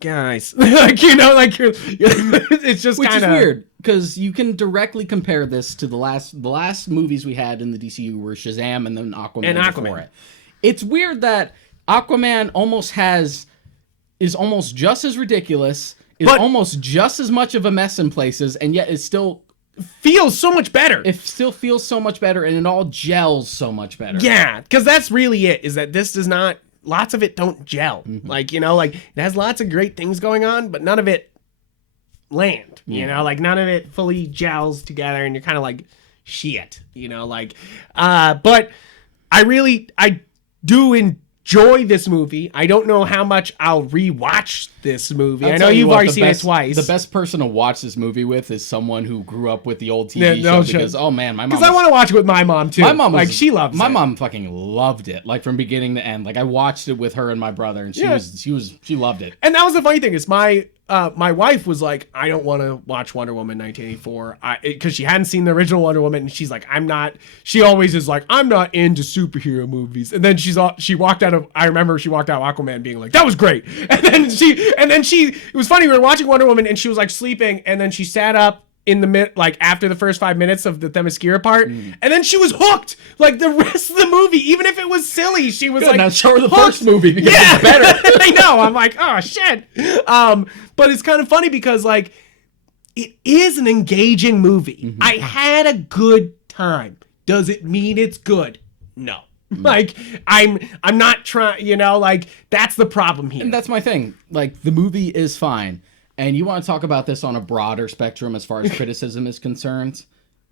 guys, like, you know, like it's just kind of, which is weird because you can directly compare this to the last movies we had in the DCU were Shazam and then Aquaman before it. It's weird that Aquaman is almost just as ridiculous, but almost just as much of a mess in places, and yet it still feels so much better. It still feels so much better, and it all gels so much better. Yeah, because that's really it, is that this does not, lots of it don't gel. Mm-hmm. Like, you know, like, it has lots of great things going on, but none of it land, you know, like, none of it fully gels together, and you're kind of like, shit, you know, like, but I do enjoy this movie. I don't know how much I'll rewatch this movie. I know you've already seen it twice. The best person to watch this movie with is someone who grew up with the old TV show because, oh man, my mom. Because I want to watch it with my mom too. My mom was, like, she loves it. My mom fucking loved it, like from beginning to end. Like I watched it with her and my brother, and she loved it. And that was the funny thing is my wife was like, I don't want to watch Wonder Woman 1984 because she hadn't seen the original Wonder Woman, and she's like, she always is like, I'm not into superhero movies. And then she walked out of, I remember she walked out Aquaman being like, that was great. And then it was funny, we were watching Wonder Woman and she was like sleeping, and then she sat up in the like after the first 5 minutes of the Themyscira part, and then she was hooked. Like the rest of the movie, even if it was silly, she was like, now show her the first movie because it's better. I know. I'm like, oh shit. But it's kind of funny because like it is an engaging movie. Mm-hmm. I had a good time. Does it mean it's good? No. Like I'm not trying, you know, like that's the problem here. And that's my thing. Like the movie is fine. And you want to talk about this on a broader spectrum as far as criticism is concerned,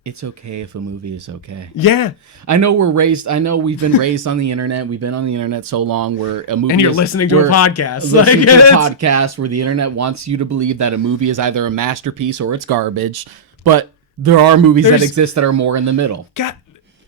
it's okay if a movie is okay. Yeah. I know we've been raised on the internet. We've been on the internet so long where a movie and you're listening to a podcast. Listening to a podcast where the internet wants you to believe that a movie is either a masterpiece or it's garbage. But there are movies that exist that are more in the middle. God.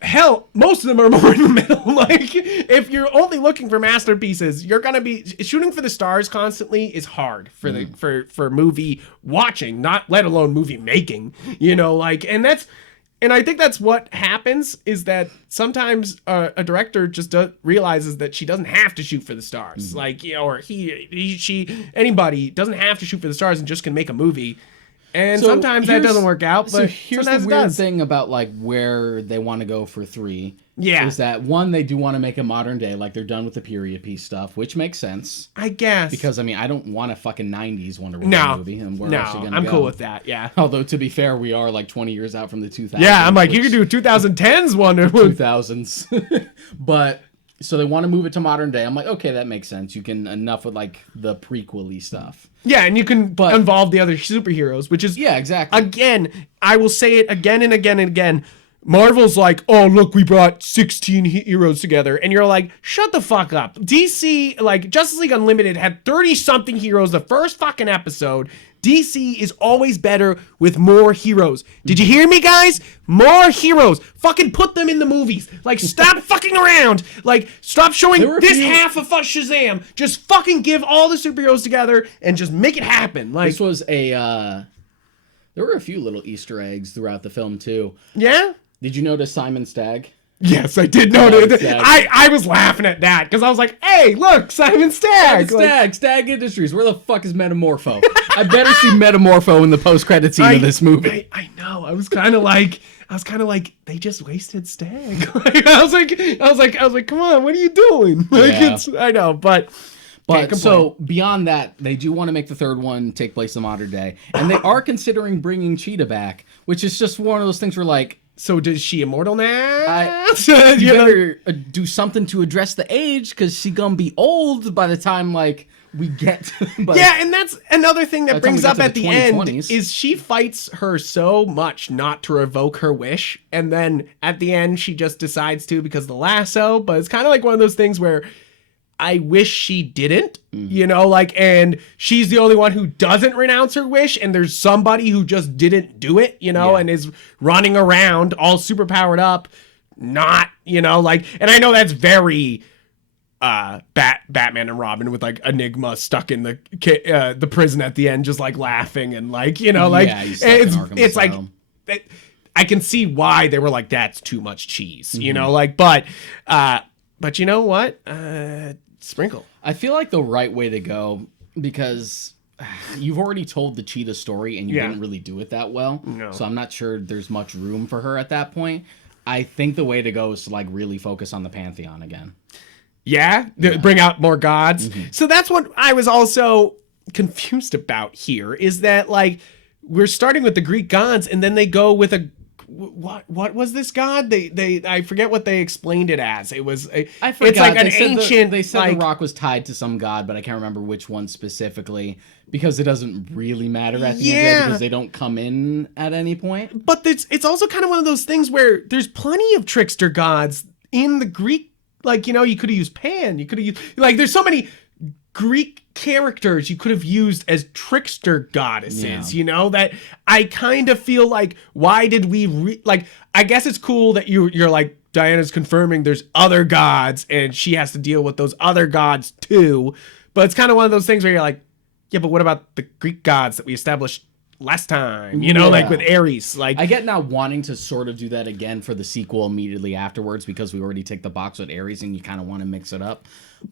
Hell, most of them are more in the middle. Like, if you're only looking for masterpieces, you're gonna be shooting for the stars constantly is hard for the for movie watching, not let alone movie making. You know, like, and I think that's what happens is that sometimes a director just realizes that she doesn't have to shoot for the stars, like, you know, or she anybody doesn't have to shoot for the stars and just can make a movie. And so sometimes that doesn't work out, but so here's the weird thing about like where they want to go for 3. Yeah. Is that one, they do want to make a modern day, like they're done with the period piece stuff, which makes sense. I guess. Because I mean, I don't want a fucking 90s Wonder Woman movie. And we're actually gonna I'm cool with that, yeah. Although to be fair, we are like 20 years out from the 2000s. Yeah, I'm like, you could do 2010s Wonder Woman. 2000s. But so they want to move it to modern day. I'm like, okay, that makes sense. You can enough with like the prequel-y stuff. Yeah, and you can involve the other superheroes, which is... Yeah, exactly. Again, I will say it again and again and again. Marvel's like, oh, look, we brought 16 heroes together. And you're like, shut the fuck up. DC, like, Justice League Unlimited had 30-something heroes the first fucking episode. DC is always better with more heroes. Did you hear me, guys? More heroes. Fucking put them in the movies. Like, stop fucking around. Like, stop showing this half of Shazam. Just fucking give all the superheroes together and just make it happen. Like, this was there were a few little Easter eggs throughout the film, too. Yeah? Did you notice Simon Stagg? Yes, I did notice. I was laughing at that because I was like, hey, look, Simon Stagg. Stagg Industries. Where the fuck is Metamorpho? I better see Metamorpho in the post-credit scene of this movie. I know. I was kind of like, they just wasted Stagg. Like, I was like, come on, what are you doing? Like, I know, but so beyond that, they do want to make the third one take place in modern day, and they are considering bringing Cheetah back, which is just one of those things where like. So does she immortal now? You better do something to address the age, because she gonna be old by the time like we get. But yeah, and that's another thing that brings up at the end 2020s. is she fights her so much not to revoke her wish, and then at the end she just decides to because of the lasso. But it's kind of like one of those things where I wish she didn't, you know, like, and she's the only one who doesn't renounce her wish, and there's somebody who just didn't do it, you know, and is running around all super powered up, not, you know, like, and I know that's very Batman and Robin with like Enigma stuck in the prison at the end, just like laughing and like, you know, like it's like I can see why they were like, that's too much cheese, you know, like, but you know what? Sprinkle. I feel like the right way to go, because you've already told the cheetah story and you didn't really do it that well. No. So I'm not sure there's much room for her at that point. I think the way to go is to like really focus on the Pantheon again. Yeah? Bring out more gods. So that's what I was also confused about here, is that like we're starting with the Greek gods and then they go with a what was this god? They I forget what they explained it as. It was I forgot. It's like an they ancient. They said like, the rock was tied to some god, but I can't remember which one specifically because it doesn't really matter at the end of the day because they don't come in at any point. But it's also kind of one of those things where there's plenty of trickster gods in the Greek. Like, you know, you could have used Pan. You could have used like there's so many Greek characters you could have used as trickster goddesses, you know, that I kind of feel like, why did we like, I guess it's cool that you're like, Diana's confirming there's other gods and she has to deal with those other gods too. But it's kind of one of those things where you're like, yeah, but what about the Greek gods that we established last time, you know, like with Ares? Like, I get now wanting to sort of do that again for the sequel immediately afterwards because we already ticked the box with Ares and you kind of want to mix it up.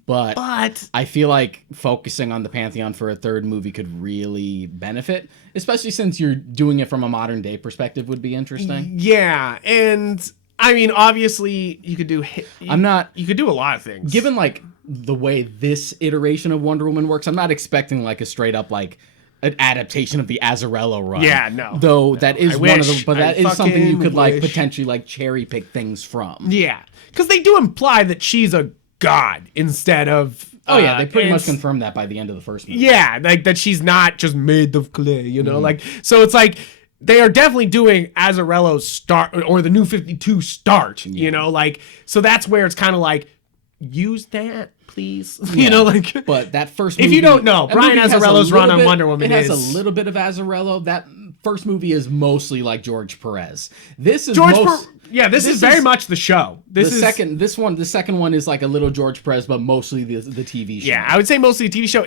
But I feel like focusing on the Pantheon for a third movie could really benefit, especially since you're doing it from a modern day perspective would be interesting. Yeah, and I mean, obviously you could do you could do a lot of things. Given like the way this iteration of Wonder Woman works, I'm not expecting like a straight up like an adaptation of the Azzarello run. Yeah, no. Though that is one of the, but that is something you could like wish. potentially like cherry pick things from. Yeah, because they do imply that she's a god instead of. Oh yeah, they pretty much confirmed that by the end of the first movie. Yeah, like that she's not just made of clay, you know, like so it's like they are definitely doing Azzarello's start or the New 52 start, you know, like so that's where it's kind of like use that. Please, you know, like. But that first movie, if you don't know, Brian Azzarello's run on Wonder Woman has a little bit of Azzarello. That first movie is mostly like George Perez. This is this is very much the show. The second one is like a little George Perez, but mostly the TV show. Yeah, I would say mostly the TV show.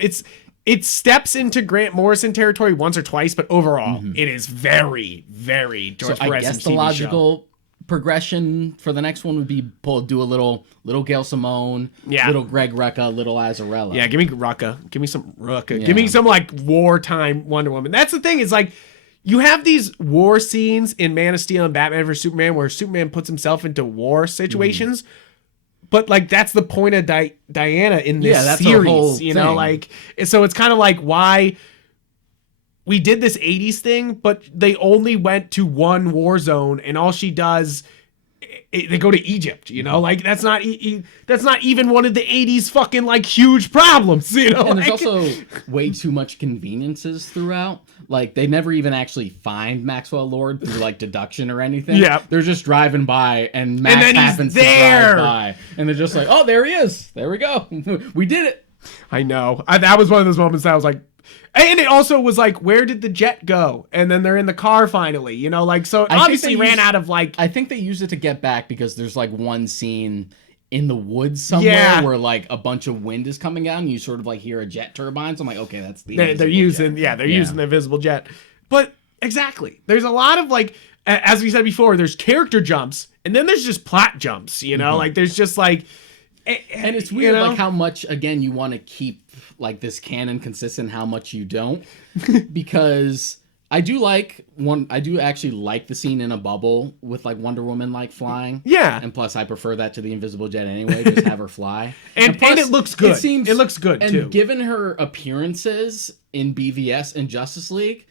It steps into Grant Morrison territory once or twice, but overall, it is very, very George Perez. I guess the logical progression for the next one would be do a little Gail Simone, little Greg Rucka, little Azzarello. Yeah, give me Rucka. Give me some Rucka. Give me some like wartime Wonder Woman. That's the thing, is like you have these war scenes in Man of Steel and Batman vs Superman where Superman puts himself into war situations. But like that's the point of Diana in this series, you know, like so it's kind of like why we did this 80s thing, but they only went to one war zone and all she does, they go to Egypt, you know, like that's not even one of the 80s fucking like huge problems, you know. And there's also way too much conveniences throughout. Like they never even actually find Maxwell Lord through like deduction or anything. Yeah, they're just driving by and Max happens to drive by, and they're just like, oh, there he is. There we go. We did it. I know. That was one of those moments that I was like. And it also was like, where did the jet go? And then they're in the car finally, you know, like, so it obviously ran out of like. I think they used it to get back because there's like one scene in the woods somewhere where like a bunch of wind is coming out and you sort of like hear a jet turbine. So I'm like, okay, that's the they're using jet. They're using the invisible jet. But exactly, there's a lot of like, as we said before, there's character jumps and then there's just plot jumps, you know, like there's just like. And it's weird, you know? Like how much again you want to keep like this canon consistent, how much you don't, because I do actually like the scene in a bubble with like Wonder Woman like flying. Yeah, and plus I prefer that to the invisible jet anyway. Just have her fly, and plus, it looks good. It looks good and too. Given her appearances in BVS and Justice League,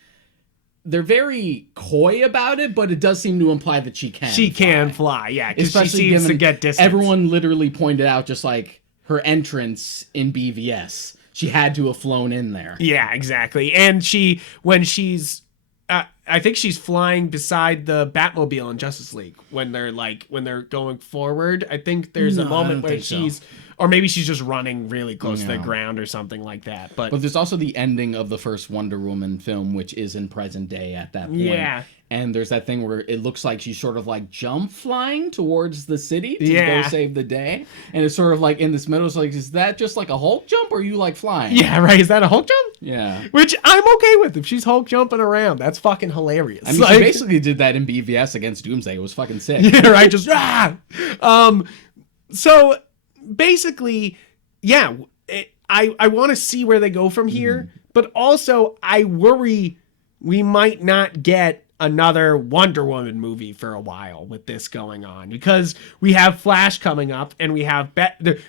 they're very coy about it, but it does seem to imply that she can fly. Yeah, because she seems to get distance. Everyone literally pointed out just like her entrance in BVS she had to have flown in there. Yeah, exactly. And when she's I think she's flying beside the Batmobile in Justice League when they're going forward. I think there's a moment where she's, or maybe she's just running really close to the ground or something like that. But there's also the ending of the first Wonder Woman film, which is in present day at that point. Yeah. And there's that thing where it looks like she's sort of like jump flying towards the city to go save the day. And it's sort of like in this middle, it's like, is that just like a Hulk jump or are you like flying? Yeah, right. Is that a Hulk jump? Yeah. Which I'm okay with. If she's Hulk jumping around, that's fucking hilarious. I mean, she basically did that in BVS against Doomsday. It was fucking sick. Yeah, right. Just so basically, yeah, I want to see where they go from here, but also I worry we might not get another Wonder Woman movie for a while with this going on, because we have Flash coming up and we have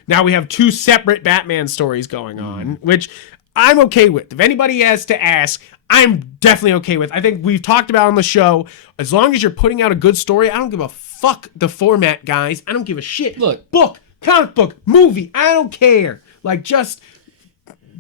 now we have 2 separate Batman stories going on, which I'm okay with. If anybody has to ask, I'm definitely okay with. I think we've talked about on the show, as long as you're putting out a good story, I don't give a fuck the format, guys. I don't give a shit. Look, book, comic book, movie, I don't care. Like, just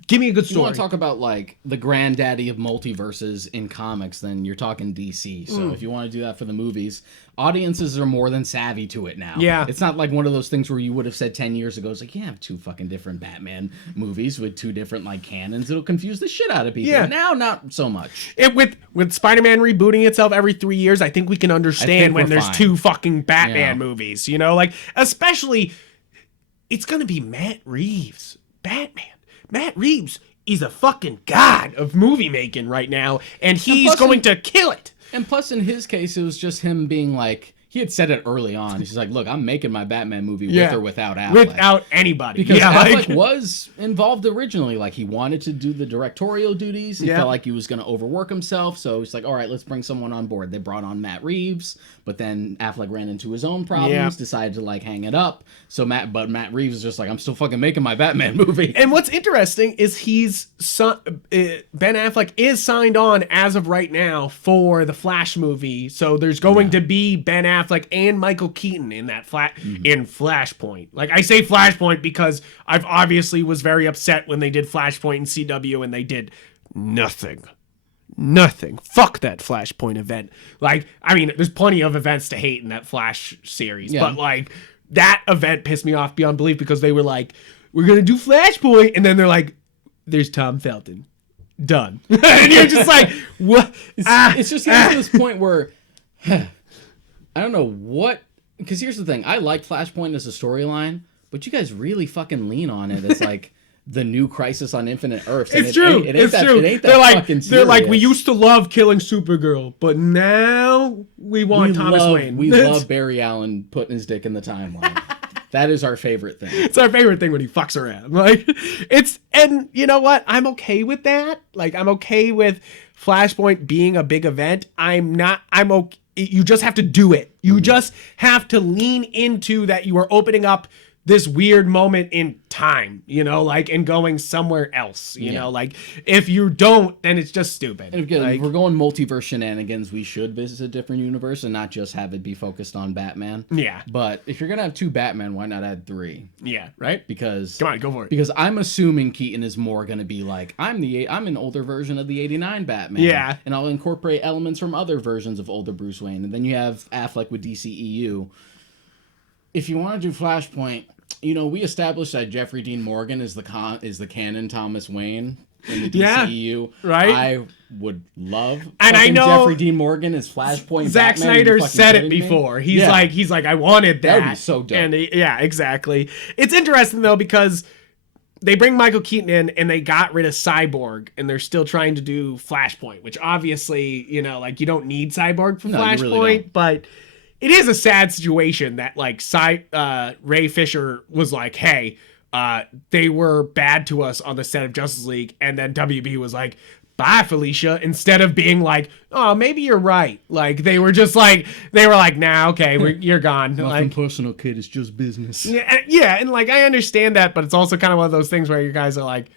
give me a good story. You want to talk about like the granddaddy of multiverses in comics, then you're talking DC. So if you want to do that for the movies, audiences are more than savvy to it now. Yeah. It's not like one of those things where you would have said 10 years ago, it's like, you have 2 fucking different Batman movies with 2 different like canons. It'll confuse the shit out of people. Yeah. Now, not so much. With Spider-Man rebooting itself every 3 years, I think we can understand when there's fine. 2 fucking Batman movies, you know? Like, especially, it's gonna be Matt Reeves. Batman. Matt Reeves is a fucking god of movie making right now, and he's going to kill it. And plus, in his case, it was just him being like, he had said it early on. He's like, look, I'm making my Batman movie with or without Affleck. Without anybody. Because Affleck was involved originally. Like, he wanted to do the directorial duties. He felt like he was going to overwork himself. So he's like, all right, let's bring someone on board. They brought on Matt Reeves, but then Affleck ran into his own problems, decided to, like, hang it up. So Matt Reeves is just like, I'm still fucking making my Batman movie. And what's interesting is Ben Affleck is signed on as of right now for the Flash movie. So there's going to be Ben Affleck and Michael Keaton in that in Flashpoint. Like, I say Flashpoint because I've obviously was very upset when they did Flashpoint in CW and they did nothing. Fuck that Flashpoint event. Like, I mean, there's plenty of events to hate in that Flash series, but like, that event pissed me off beyond belief because they were like, we're gonna do Flashpoint, and then they're like, there's Tom Felton. Done. And you're just like, what? It's just getting to this point where I don't know what, because here's the thing, I like Flashpoint as a storyline, but you guys really fucking lean on it as like the new Crisis on Infinite Earths. It's true. It's true. They're like, we used to love killing Supergirl, but now we want Thomas Wayne. We love Barry Allen putting his dick in the timeline. That is our favorite thing. It's our favorite thing when he fucks around. Like, and you know what? I'm okay with that. Like, I'm okay with Flashpoint being a big event. I'm okay. You just have to do it. You just have to lean into that you are opening up this weird moment in time, you know, like, and going somewhere else, you know, like, if you don't, then it's just stupid. And again, like, if we're going multiverse shenanigans, we should visit a different universe and not just have it be focused on Batman. Yeah. But if you're going to have 2 Batman, why not add 3? Yeah, right? Because... Come on, go for it. Because I'm assuming Keaton is more going to be like, I'm an older version of the 89 Batman. Yeah. And I'll incorporate elements from other versions of older Bruce Wayne. And then you have Affleck with DCEU. If you want to do Flashpoint... You know, we established that Jeffrey Dean Morgan is the canon Thomas Wayne in the DCEU. Right. I would love and I know Jeffrey Dean Morgan as Flashpoint. Zack Batman. Snyder said it before. He's like, I wanted that. That would be so dope. And yeah, exactly. It's interesting though because they bring Michael Keaton in and they got rid of Cyborg and they're still trying to do Flashpoint, which obviously, you know, like, you don't need Cyborg for Flashpoint, really but it is a sad situation that, like, Ray Fisher was like, hey, they were bad to us on the set of Justice League, and then WB was like, bye, Felicia, instead of being like, oh, maybe you're right. Like, they were like, nah, okay, you're gone. Nothing like, personal, kid, it's just business. Yeah, and, like, I understand that, but it's also kind of one of those things where you guys are like,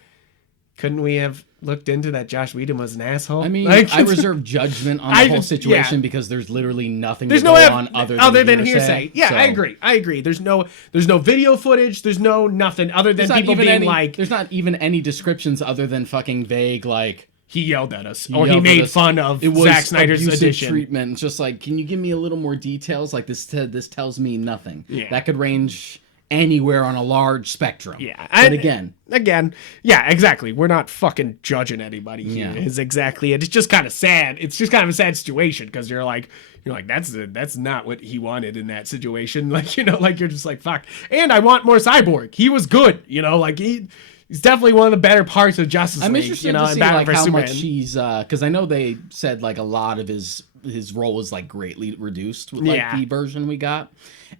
couldn't we have looked into that Josh Whedon was an asshole? I mean, Like, I reserve judgment on the whole situation because there's literally nothing there's to no go on other than hearsay. Yeah, So, I agree. There's no video footage. There's no nothing other than people being like, there's not even any descriptions other than fucking vague, like, he yelled at us, or he made fun of Zack Snyder's edition. Treatment. It's just like, can you give me a little more details? Like, this tells me nothing. Yeah. That could range anywhere on a large spectrum. Yeah. But again, yeah, exactly. We're not fucking judging anybody here. Yeah. Is exactly it. It's just kind of sad. It's just kind of a sad situation because you're like, that's not what he wanted in that situation. Like, like you're just like, fuck. And I want more Cyborg. He was good. Like he's definitely one of the better parts of Justice League. I'm interested to see like how much he's because I know they said like a lot of his role is like greatly reduced with like the version we got,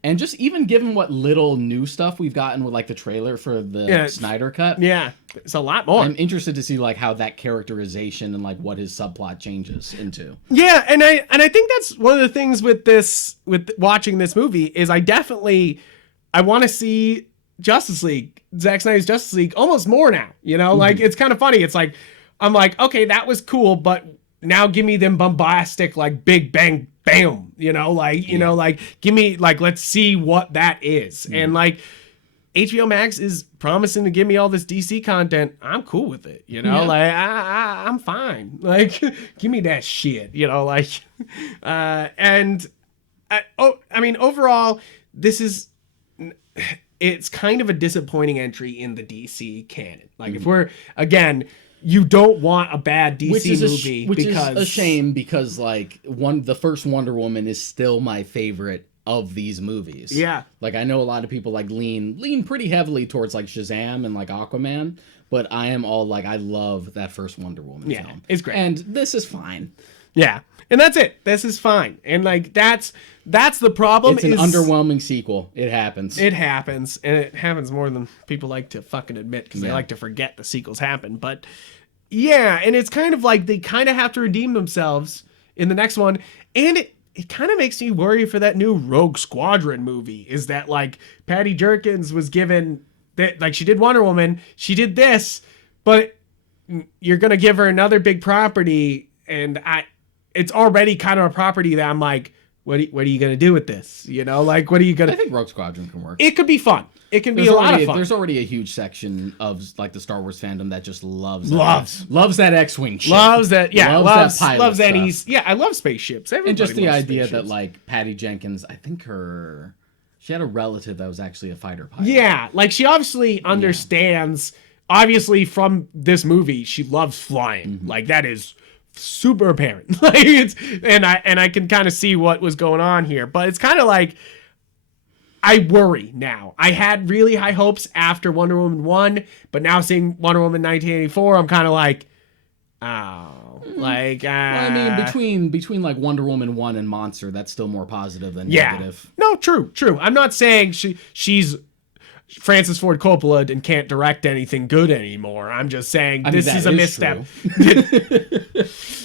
and just even given what little new stuff we've gotten with like the trailer for the Snyder cut, it's a lot more. I'm interested to see like how that characterization and like what his subplot changes into. Yeah, and I think that's one of the things with watching this movie is I want to see Justice League, Zack Snyder's Justice League, almost more now. Like it's kind of funny. It's like I'm like, okay, that was cool, but now give me them bombastic, like big bang bam, like give me like, let's see what that is. And like HBO Max is promising to give me all this DC content. I'm cool with it, like I'm fine. Like give me that shit, like and I mean overall it's kind of a disappointing entry in the DC canon. Like if we're again, you don't want a bad DC movie, which is a shame because like the first Wonder Woman is still my favorite of these movies. Yeah, like I know a lot of people like lean pretty heavily towards like Shazam and like Aquaman, but I am all like I love that first Wonder Woman film. It's great, and this is fine. Yeah, and that's it. This is fine, and like that's the problem. It's an underwhelming sequel. It happens. It happens, and it happens more than people like to fucking admit because they like to forget the sequels happen. But yeah, and it's kind of like they kind of have to redeem themselves in the next one, and it kind of makes me worry for that new Rogue Squadron movie. Is that like Patty Jenkins was given that like she did Wonder Woman, she did this, but you're gonna give her another big property, and it's already kind of a property that I'm like, what are you going to do with this? Like, what are you going to... I think Rogue Squadron can work. It could be fun. It can be a lot of fun. There's already a huge section of like the Star Wars fandom that just loves that X-Wing shit. Loves that, yeah. Loves that loves any... Yeah, I love spaceships. Everybody and just the loves idea spaceships. that like Patty Jenkins, I think she had a relative that was actually a fighter pilot. Yeah, like she obviously understands... Obviously from this movie, she loves flying. Mm-hmm. Like that is... super apparent. Like I can kind of see what was going on here, but it's kind of like I worry now. I had really high hopes after Wonder Woman 1, but now seeing Wonder Woman 1984, I'm kind of like, like well, I mean between like Wonder Woman 1 and Monster, that's still more positive than negative. No, true. I'm not saying she's Francis Ford Coppola and can't direct anything good anymore. I'm just saying this is a misstep.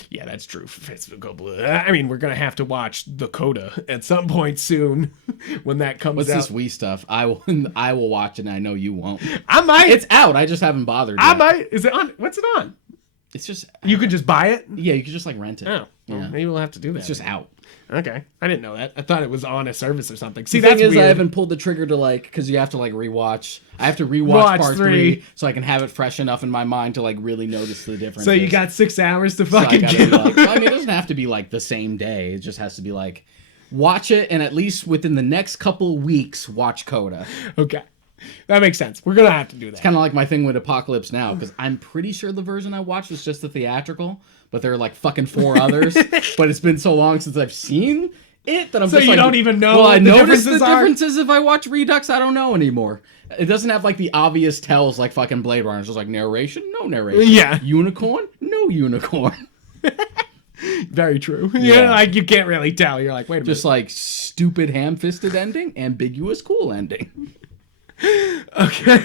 Yeah, that's true. Francis Ford Coppola. I mean, we're gonna have to watch The Coda at some point soon when that comes out. What's this Wii stuff? I will watch it, and I know you won't. I might. It's out. I just haven't bothered. I might. Is it on? What's it on? It's just you could just buy it. Yeah, you could just like rent it. Oh, well, maybe we'll have to do that. It's just out. Okay, I didn't know that. I thought it was on a service or something. See, the thing that's is, weird. I haven't pulled the trigger to like because you have to like rewatch. I have to rewatch part 3 so I can have it fresh enough in my mind to like really notice the difference. So you got 6 hours to fucking kill. Like, I mean, it doesn't have to be like the same day. It just has to be like watch it, and at least within the next couple weeks, watch Coda. Okay. That makes sense. We're going to have to do that. It's kind of like my thing with Apocalypse Now, because I'm pretty sure the version I watched was just the theatrical, but there are like fucking 4 others. But it's been so long since I've seen it that I'm so just you like... don't even know well, I the noticed the differences are? differences if I watch Redux, I don't know anymore. It doesn't have like the obvious tells like fucking Blade Runner. It's just like narration, no narration. Yeah. Unicorn, no unicorn. Very true. Yeah, like you can't really tell. You're like, wait a minute. Just like stupid ham-fisted ending, ambiguous cool ending. Okay.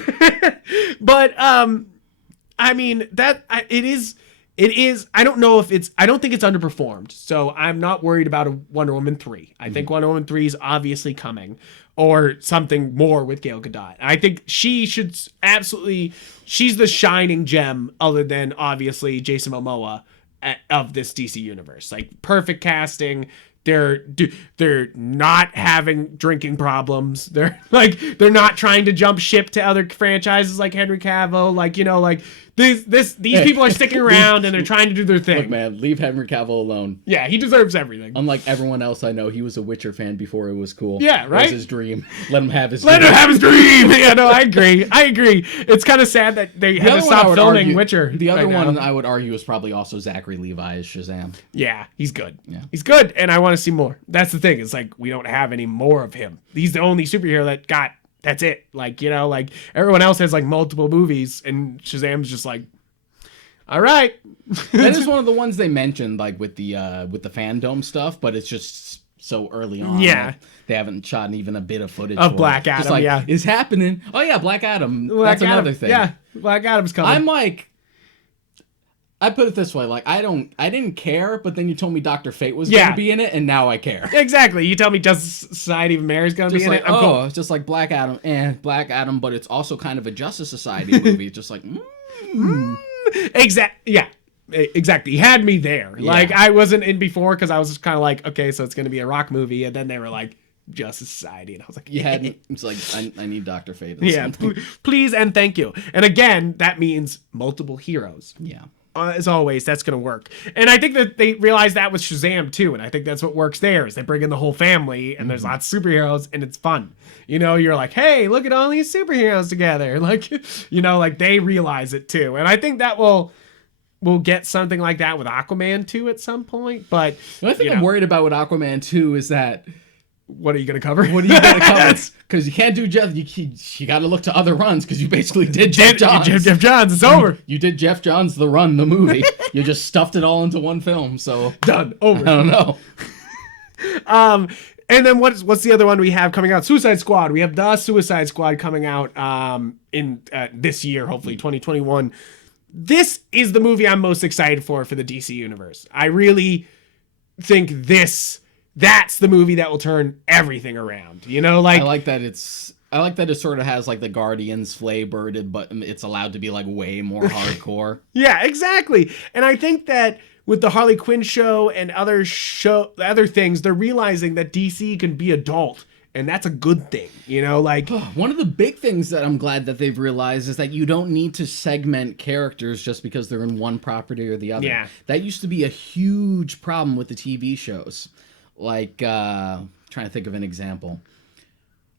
But I mean it It is. I don't know if it's. I don't think it's underperformed. So I'm not worried about a Wonder Woman 3. I think Wonder Woman 3 is obviously coming, or something more with Gal Gadot. I think she should absolutely. She's the shining gem, other than obviously Jason Momoa of this DC universe. Like perfect casting. They're not having drinking problems. They're not trying to jump ship to other franchises like Henry Cavill. Like, you know, like these people are sticking around and they're trying to do their thing. Look, man, leave Henry Cavill alone. Yeah, he deserves everything. Unlike everyone else I know, he was a Witcher fan before it was cool. Yeah, right? It was his dream. Let him have his Let him have his dream! Yeah, no, I agree. It's kind of sad that they had to stop filming Witcher. The other one I would argue is probably also Zachary Levi as Shazam. Yeah, he's good. Yeah. He's good, and I want to see more. That's the thing. It's like, we don't have any more of him. He's the only superhero that got... That's it. Like, you know, like, everyone else has, like, multiple movies, and Shazam's just like... All right. That is one of the ones they mentioned, like with the fandom stuff, but it's just so early on. Yeah, they haven't shot even a bit of footage of for Black it. Adam. Just like, yeah, it's happening. Oh yeah, Black Adam. That's another thing. Yeah, Black Adam's coming. I'm like, I put it this way: like, I didn't care, but then you told me Dr. Fate was going to be in it, and now I care. Exactly. You tell me Justice Society of Mary's going to be in it. I'm cool. It's just like Black Adam, but it's also kind of a Justice Society movie. It's just like. Yeah, exactly. He had me there. Yeah. Like, I wasn't in before because I was just kind of like, okay, so it's going to be a rock movie, and then they were like, Justice Society, and I was like, you had it's like I need Dr. Fate. Yeah, please and thank you. And again, that means multiple heroes. Yeah. As always, that's going to work. And I think that they realized that with Shazam too, and I think that's what works there is they bring in the whole family, and there's lots of superheroes, and it's fun. You know, you're like, hey, look at all these superheroes together. Like, you know, like they realize it too. And I think that we'll get something like that with Aquaman 2 at some point. But the thing I'm worried about with Aquaman 2 is that what are you going to cover? What are you going to cover? Because you can't do Jeff. You got to look to other runs because you basically did Jeff Johns. Jeff Johns, it's over. You did Jeff Johns the Run, the movie. You just stuffed it all into one film. So done. Over. I don't know. And then what's the other one we have coming out? Suicide Squad. We have the Suicide Squad coming out in this year, hopefully 2021. This is the movie I'm most excited for the DC universe. I really think that's the movie that will turn everything around. You know, like I like that it sort of has like the Guardians flavor, but it's allowed to be like way more hardcore. Yeah, exactly. And I think that with the Harley Quinn show and other things, they're realizing that DC can be adult, and that's a good thing. You know, like one of the big things that I'm glad that they've realized is that you don't need to segment characters just because they're in one property or the other. Yeah. That used to be a huge problem with the TV shows. Like, trying to think of an example.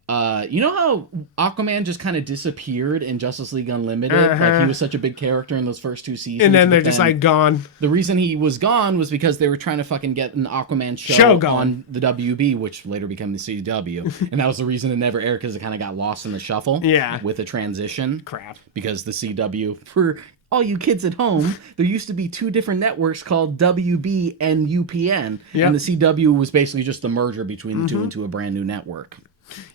You know how Aquaman just kind of disappeared in Justice League Unlimited? Like, he was such a big character in those first two seasons. And then they're just like gone. The reason he was gone was because they were trying to fucking get an Aquaman show on the WB, which later became the CW. And that was the reason it never aired, because it kind of got lost in the shuffle. Yeah. With the transition. Crap. Because the CW, for all you kids at home, there used to be two different networks called WB and UPN. Yep. And the CW was basically just the merger between the two into a brand new network.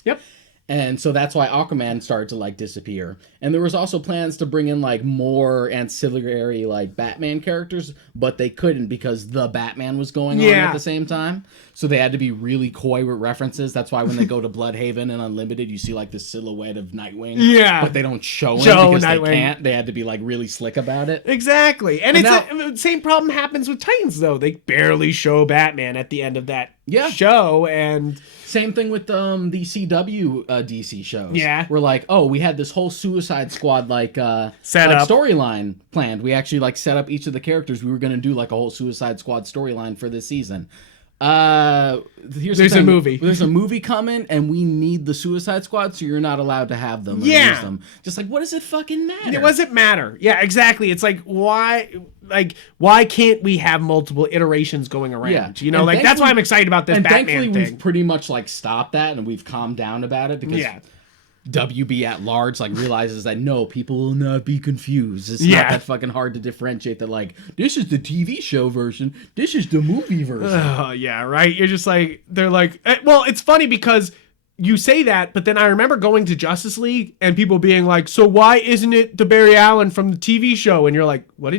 Yep. And so that's why Aquaman started to like disappear. And there was also plans to bring in like more ancillary like Batman characters, but they couldn't because the Batman was going on at the same time. So they had to be really coy with references. That's why when they go to Bloodhaven and Unlimited, you see like the silhouette of Nightwing. Yeah. But they don't show him because Nightwing. They can't. They had to be like really slick about it. Exactly. And the same problem happens with Titans though. They barely show Batman at the end of that show, and same thing with the CW DC shows. Yeah. We're like, oh, we had this whole Suicide Squad set up storyline planned. We actually like set up each of the characters. We were going to do like a whole Suicide Squad storyline for this season. There's a movie. There's a movie coming, and we need the Suicide Squad, so you're not allowed to have them. Yeah. Use them. Just like, what does it fucking matter? What does it matter? Yeah, exactly. It's like, why can't we have multiple iterations going around? Yeah. You know, like that's why I'm excited about this Batman thing. Thankfully, we've pretty much like stopped that, and we've calmed down about it because WB at large like realizes that no, people will not be confused. It's not that fucking hard to differentiate that like this is the TV show version, this is the movie version. Oh yeah, right. You're just like they're like, well, it's funny because you say that, but then I remember going to Justice League and people being like, so why isn't it the Barry Allen from the TV show? And you're like, what?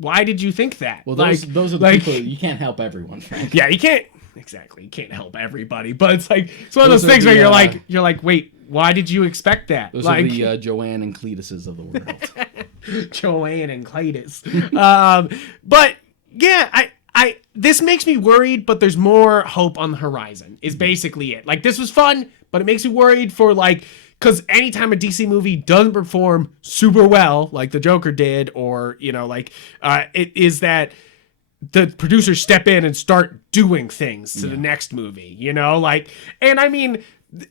why did you think that? Well, those are the people. You can't help everyone, Frank. Yeah, you can't. Exactly. You can't help everybody. But it's like, it's one of those Those are things the, where you're like, wait, why did you expect that? Those like, are the Joanne and Cletuses of the world. Joanne and Cletus. But yeah, this makes me worried, but there's more hope on the horizon, is basically it. Like, this was fun, but it makes me worried for, like, because anytime a DC movie doesn't perform super well, like the Joker did, or, you know, like, it is that the producers step in and start doing things to the next movie, you know? Like, and I mean,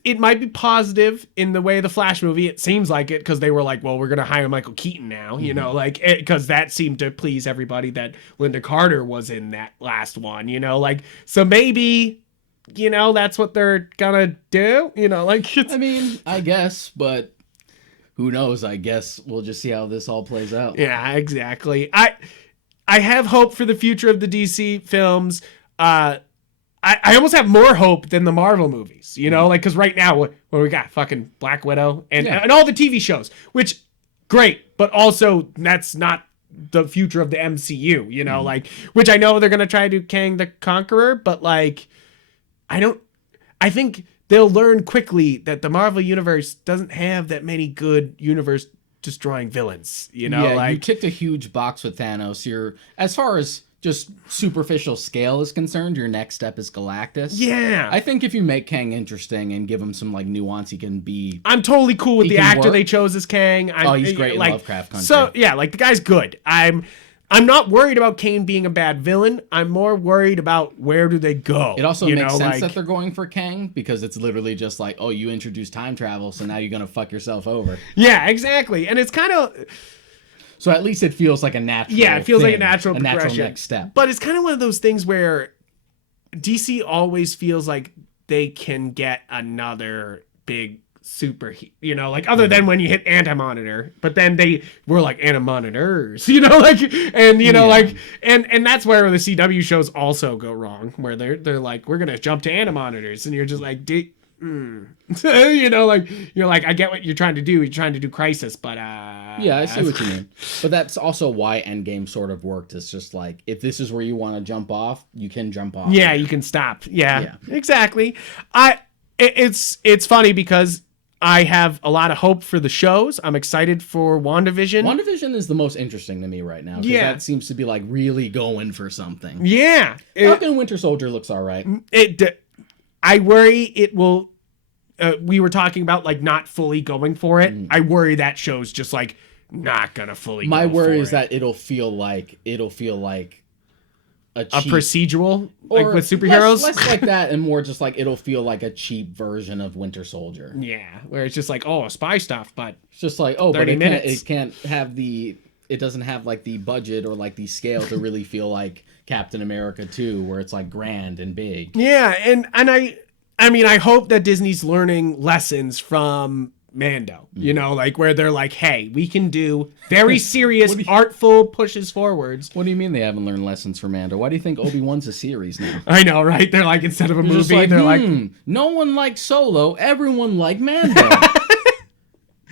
it might be positive in the way the Flash movie, it seems like it, because they were like, well, we're going to hire Michael Keaton now, you know, like, because that seemed to please everybody that Linda Carter was in that last one, you know, like, so maybe, you know, that's what they're going to do, you know, like, I mean, I guess, but who knows? I guess we'll just see how this all plays out. Yeah, exactly. I have hope for the future of the DC films. I almost have more hope than the Marvel movies, you know, like, because right now, what we got? Fucking Black Widow and all the TV shows, which, great, but also that's not the future of the MCU, you know, like, which I know they're going to try to Kang the Conqueror, but, like, I think they'll learn quickly that the Marvel universe doesn't have that many good universe destroying villains, you know? Yeah, like, you ticked a huge box with Thanos. As far as just superficial scale is concerned, your next step is Galactus. Yeah. I think if you make Kang interesting and give him some, like, nuance, he can be... I'm totally cool with He the can actor work. they chose as Kang. He's great in Lovecraft Country. So, yeah, like, the guy's good. I'm not worried about Kane being a bad villain. I'm more worried about where do they go. It also makes sense like, that they're going for Kang, because it's literally just like, oh, you introduced time travel, so now you're going to fuck yourself over. Yeah, exactly. And it's kind of... So at least it feels like a natural Yeah, it feels like a thing, natural progression. natural next step. But it's kind of one of those things where DC always feels like they can get another big super, you know, like, other than when you hit Anti-Monitor, but then they were like Anti-Monitors, you know, like, and, you know, like, and that's where the CW shows also go wrong, where they're like, we're going to jump to Anti-Monitors, and you're just like, you know, like, you're like, I get what you're trying to do. You're trying to do Crisis, but yeah, I see what you mean. But that's also why Endgame sort of worked. It's just like, if this is where you want to jump off, you can jump off. Yeah, you can stop. Yeah. Exactly. It's funny because I have a lot of hope for the shows. I'm excited for WandaVision. WandaVision is the most interesting to me right now. Yeah. That seems to be like really going for something. Yeah. Falcon Winter Soldier looks all right. I worry it will. We were talking about like not fully going for it. I worry that show's just like not gonna fully. My go worry for is it. that it'll feel like a cheap, procedural, like or with superheroes. less like that, and more just like it'll feel like a cheap version of Winter Soldier. Yeah, where it's just like, oh, spy stuff, but It's just like, oh, but 30 minutes. it can't have it doesn't have like the budget or like the scale to really feel like Captain America 2, where it's like grand and big. yeah, and I mean, I hope that Disney's learning lessons from Mando, you know, like where they're like, hey, we can do very serious, artful pushes forwards. What do you mean they haven't learned lessons from Mando? Why do you think Obi-Wan's a series now? I know, right? They're like, instead of a movie, Just they're like, no one liked Solo, everyone liked Mando.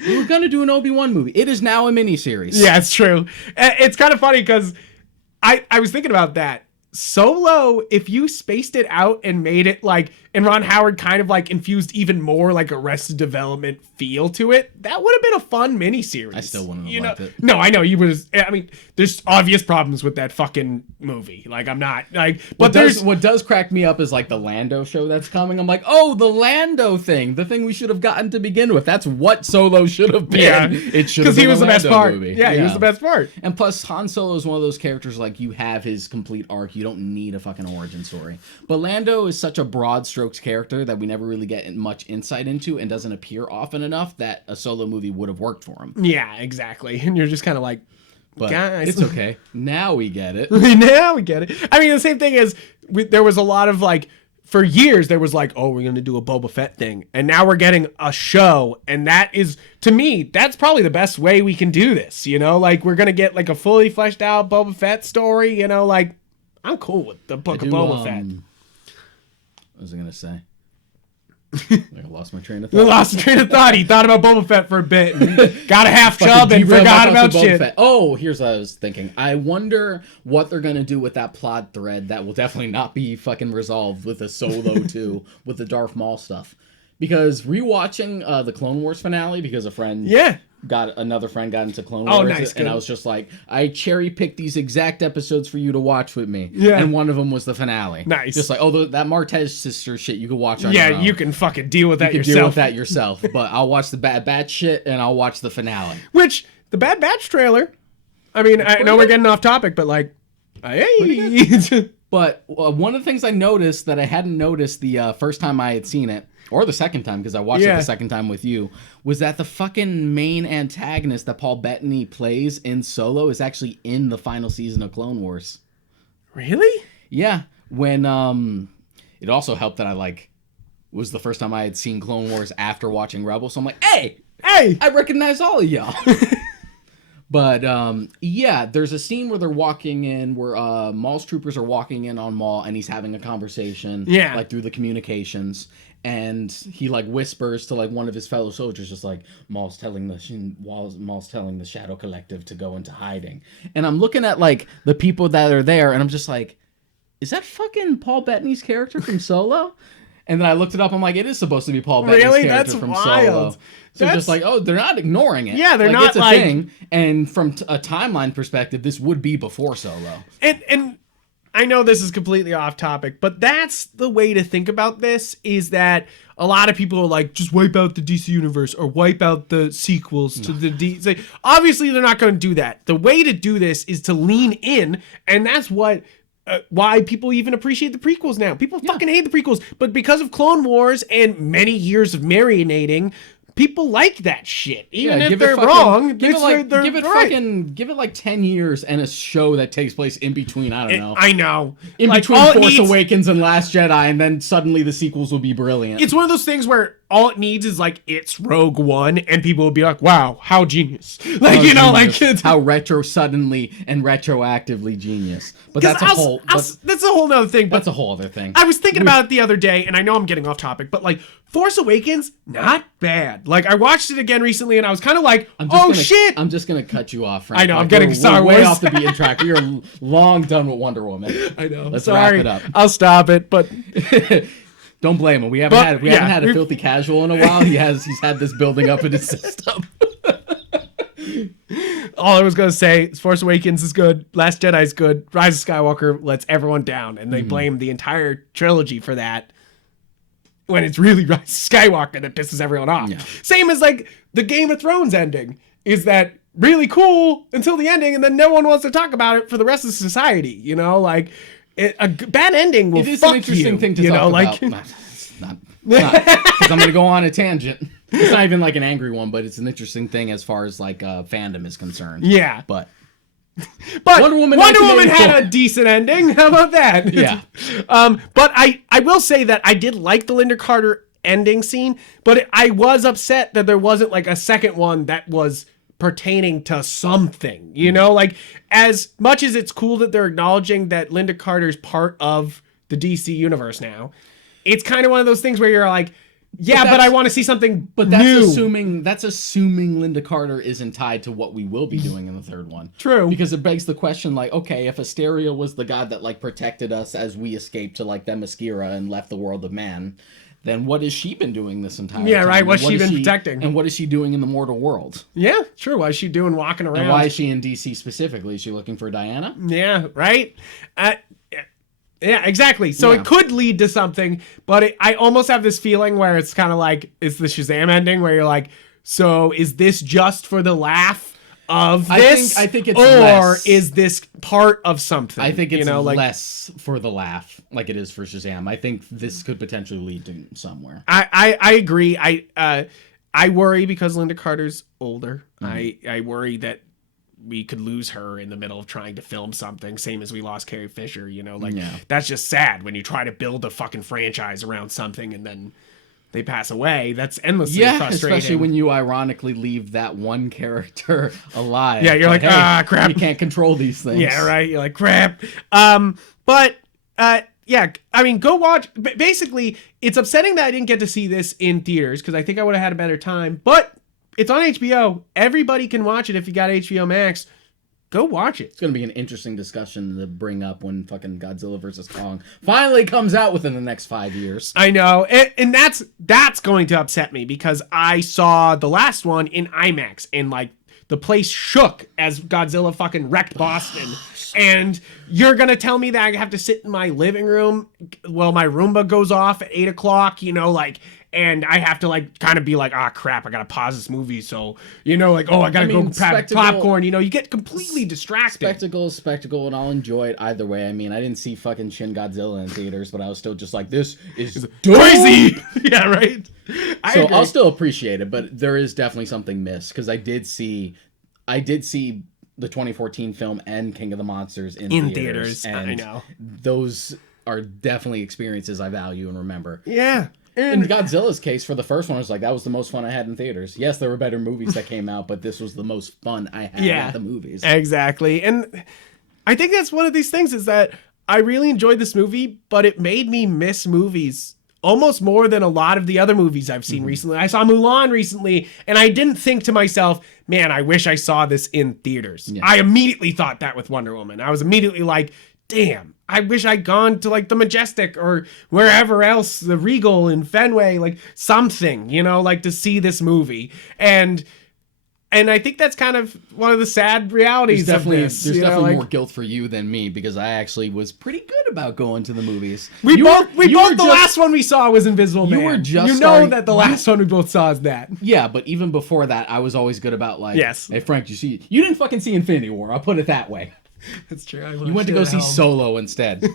We were gonna do an Obi-Wan movie. It is now a miniseries. yeah, it's true. It's kind of funny because I was thinking about that. Solo, if you spaced it out and made it like, and Ron Howard kind of like infused even more like Arrested Development feel to it, that would have been a fun miniseries. I still wouldn't have you liked know? it. No, I know you would. I mean, there's obvious problems with that fucking movie. Like, I'm not like, but What does crack me up is like the Lando show that's coming. I'm like, oh, the Lando thing, the thing we should have gotten to begin with. That's what Solo should have been. Yeah, It should because have been he was a the best Lando part. movie. Yeah, he was the best part. And plus, Han Solo is one of those characters like you have his complete arc. You don't need a fucking origin story. But Lando is such a broad strokes character that we never really get much insight into and doesn't appear often enough that a Solo movie would have worked for him. Yeah, exactly. And you're just kind of like, But guys, it's okay. Now we get it. now we get it. I mean, the same thing is, there was a lot of like, for years there was like, oh, we're gonna do a Boba Fett thing, and now we're getting a show, and that is, to me, that's probably the best way we can do this. You know, like we're gonna get like a fully fleshed out Boba Fett story. You know, like I'm cool with the book of Boba Fett. What was I gonna say? I lost my train of You thought. lost the train of thought. He thought about Boba Fett for a bit. And got a half chub and Derailed my forgot thoughts about with Boba shit. Fett. Oh, here's what I was thinking. I wonder what they're gonna do with that plot thread that will definitely not be fucking resolved with a Solo 2 with the Darth Maul stuff. Because rewatching the Clone Wars finale, because a friend another friend got into Clone Wars, nice, and I was just like, I cherry picked these exact episodes for you to watch with me, Yeah. and one of them was the finale. Nice. Just like, oh, that Martez sister shit you could watch on your own. You can fucking deal with that You can yourself. deal with that yourself, but I'll watch the Bad Batch shit, and I'll watch the finale. Which, the Bad Batch trailer, I mean, I know we're getting off topic, but like, hey. But one of the things I noticed that I hadn't noticed the first time I had seen it, or the second time, because I watched it the second time with you, was that the fucking main antagonist that Paul Bettany plays in Solo is actually in the final season of Clone Wars. Really? Yeah. When, it also helped that was the first time I had seen Clone Wars after watching Rebels, so I'm like, hey, I recognize all of y'all. But, yeah, there's a scene where they're walking in, where Maul's troopers are walking in on Maul, and he's having a conversation, like, through the communications, and he, like, whispers to, like, one of his fellow soldiers, just like, Maul's telling the Shadow Collective to go into hiding. And I'm looking at, like, the people that are there, and I'm just like, is that fucking Paul Bettany's character from Solo? And then I looked it up. I'm like, it is supposed to be Paul Bettany's character from Solo. So just like, oh, they're not ignoring it. Yeah, they're not it's a thing. And from a timeline perspective, this would be before Solo. And I know this is completely off topic, but that's the way to think about this, is that a lot of people are like, just wipe out the DC universe or wipe out the sequels to the DC. Obviously, they're not going to do that. The way to do this is to lean in, and that's what... why people even appreciate the prequels now. People fucking hate the prequels, but because of Clone Wars and many years of marinating, people like that shit. Even if they're wrong, give it like 10 years and a show that takes place in between. I don't know. I know. In between Force Awakens and Last Jedi, and then suddenly the sequels will be brilliant. It's one of those things where all it needs is like, it's Rogue One, and people will be like, wow, how genius. Like, you know, like how suddenly and retroactively genius. But that's that's a whole other thing. That's a whole other thing. I was thinking about it the other day, and I know I'm getting off topic, but like, Force Awakens, not bad. Like, I watched it again recently, and I was kind of like, shit. I'm just going to cut you off, Frank. I know, I'm getting Star Wars. Way off the beaten track. We are long done with Wonder Woman. I know. Let's wrap it up. I'll stop it, but... Don't blame him. We haven't had a filthy casual in a while. He's had this building up in his system. All I was going to say is Force Awakens is good. Last Jedi is good. Rise of Skywalker lets everyone down. And they blame the entire trilogy for that, when it's really Rise of Skywalker that pisses everyone off. Yeah. Same as like the Game of Thrones ending. Is that really cool until the ending, and then no one wants to talk about it for the rest of society. You know, like... a bad ending will fuck you. It is an interesting thing to talk about. Like, it's not, because I'm going to go on a tangent. It's not even like an angry one, but it's an interesting thing as far as like fandom is concerned. Yeah. But Wonder Woman had a decent ending. How about that? Yeah. But I will say that I did like the Linda Carter ending scene, but I was upset that there wasn't like a second one that was pertaining to something, you know, like as much as it's cool that they're acknowledging that Linda Carter's part of the DC universe now, it's kind of one of those things where you're like, yeah, but I want to see something new. That's assuming Linda Carter isn't tied to what we will be doing in the third one. True. Because it begs the question, like, okay, if Asteria was the god that like protected us as we escaped to like Themyscira and left the world of man, then what has she been doing this entire time? Yeah, right. What's she been protecting? And what is she doing in the mortal world? Yeah, true. Why is she doing walking around? And why is she in DC specifically? Is she looking for Diana? Yeah, right? Yeah, exactly. So it could lead to something, but I almost have this feeling where it's kind of like, it's the Shazam ending where you're like, so is this just for the laugh of this? I think it's less. Is this part of something? I think it's less for the laugh, like it is for Shazam. I think this could potentially lead to somewhere. I agree. I worry because Linda Carter's older. I worry that we could lose her in the middle of trying to film something, same as we lost Carrie Fisher, you know, like that's just sad when you try to build a fucking franchise around something and then they pass away. That's endlessly frustrating. Especially when you ironically leave that one character alive. Yeah, you're like, crap. You can't control these things. Yeah, right. You're like, crap. yeah, I mean, go watch. Basically, it's upsetting that I didn't get to see this in theaters because I think I would have had a better time. But it's on HBO. Everybody can watch it if you got HBO Max. Go watch it. It's going to be an interesting discussion to bring up when fucking Godzilla vs. Kong finally comes out within the next 5 years. I know. And that's going to upset me because I saw the last one in IMAX and like the place shook as Godzilla fucking wrecked Boston. And you're going to tell me that I have to sit in my living room while my Roomba goes off at 8 o'clock, you know, like, and I have to like kind of be like, ah, crap, I got to pause this movie. So, you know, like, oh, I got to go grab popcorn. You know, you get completely distracted. Spectacle, and I'll enjoy it either way. I mean, I didn't see fucking Shin Godzilla in theaters, but I was still just like, this is crazy. Yeah, right. I'll still appreciate it, but there is definitely something missed because I did see the 2014 film and King of the Monsters in theaters. And I know. Those are definitely experiences I value and remember. Yeah. In Godzilla's case, for the first one, I was like, that was the most fun I had in theaters. Yes, there were better movies that came out, but this was the most fun I had at the movies. Exactly. And I think that's one of these things is that I really enjoyed this movie, but it made me miss movies almost more than a lot of the other movies I've seen recently. I saw Mulan recently, and I didn't think to myself, man, I wish I saw this in theaters. Yeah. I immediately thought that with Wonder Woman. I was immediately like, damn, I wish I'd gone to like the Majestic or wherever else, the Regal in Fenway, like something, you know, like to see this movie. And I think that's kind of one of the sad realities of this. There's definitely more guilt for you than me because I actually was pretty good about going to the movies. The last one we saw was Invisible Man. That the last one we both saw is that. Yeah, but even before that, I was always good about like, yes. Hey Frank, you didn't fucking see Infinity War. I'll put it that way. That's true. You went to go see Solo instead.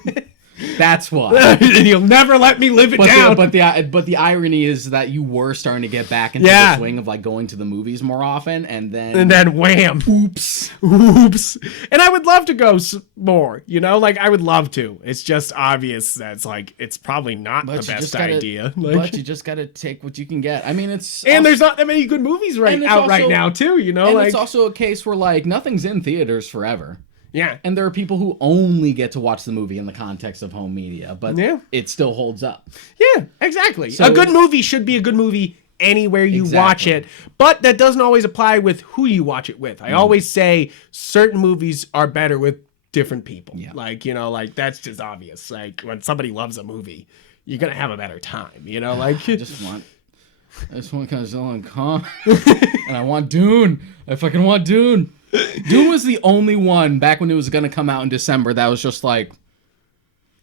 That's why. And you'll never let me live it down. But the irony is that you were starting to get back into the swing of like going to the movies more often, and then wham, oops. And I would love to go more. You know, like I would love to. It's just obvious that it's probably not the best idea. But you just gotta take what you can get. I mean, there's not that many good movies right now too. You know, and it's also a case where like nothing's in theaters forever. Yeah. And there are people who only get to watch the movie in the context of home media, but it still holds up. Yeah, exactly. So, a good movie should be a good movie anywhere you watch it, but that doesn't always apply with who you watch it with. I always say certain movies are better with different people. Yeah. Like, you know, like that's just obvious. Like when somebody loves a movie, you're going to have a better time, you know, like I just want Godzilla and Kong and I want Dune. I fucking want Dune. Dune was the only one back when it was going to come out in December that was just like,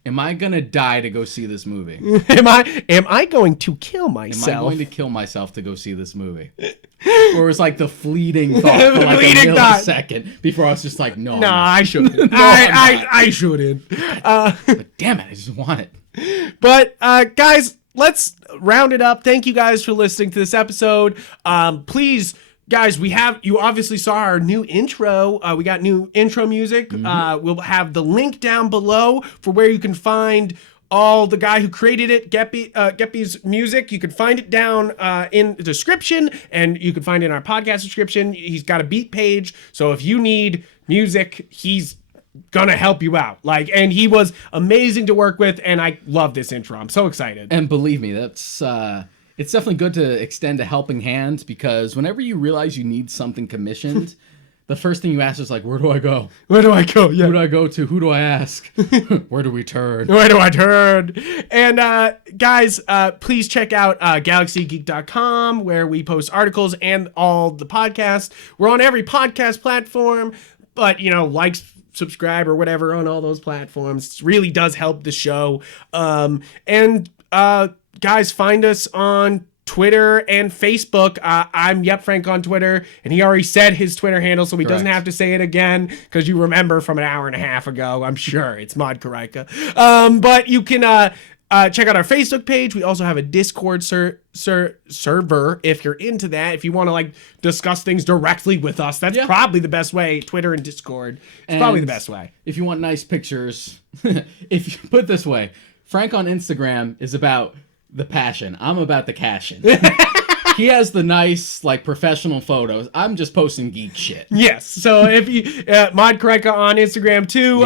am I going to die to go see this movie? Am I going to kill myself? Am I going to kill myself to go see this movie? Or it was like the fleeting thought for like a millisecond before I was just like, no. No, I shouldn't. I shouldn't. But damn it, I just want it. But guys, let's round it up. Thank you guys for listening to this episode. Please, guys, you obviously saw our new intro. We got new intro music. We'll have the link down below for where you can find all the guy who created it, Geppy's music. You can find it down in the description, and you can find it in our podcast description. He's got a beat page, so if you need music, he's gonna help you out. And he was amazing to work with, and I love this intro. I'm so excited. And believe me, that's it's definitely good to extend a helping hand, because whenever you realize you need something commissioned, the first thing you ask is like, where do I go? Where do I go? Yeah. Who do I go to? Who do I ask? Where do we turn? Where do I turn? And guys, please check out galaxygeek.com, where we post articles and all the podcasts. We're on every podcast platform, but subscribe or whatever on all those platforms. It really does help the show. Guys, find us on Twitter and Facebook. I'm Yupfrank on Twitter, and he already said his Twitter handle, so he doesn't have to say it again, because you remember from an hour and a half ago, I'm sure. It's Mod Karaika. But you can check out our Facebook page. We also have a Discord server if you're into that. If you want to discuss things directly with us, that's probably the best way. Twitter and Discord. It's probably the best way. If you want nice pictures, if you put it this way, Frank on Instagram is about the passion. I'm about the cashin'. He has the nice, like, professional photos. I'm just posting geek shit. Yes. So if you Mod Kareka on Instagram too,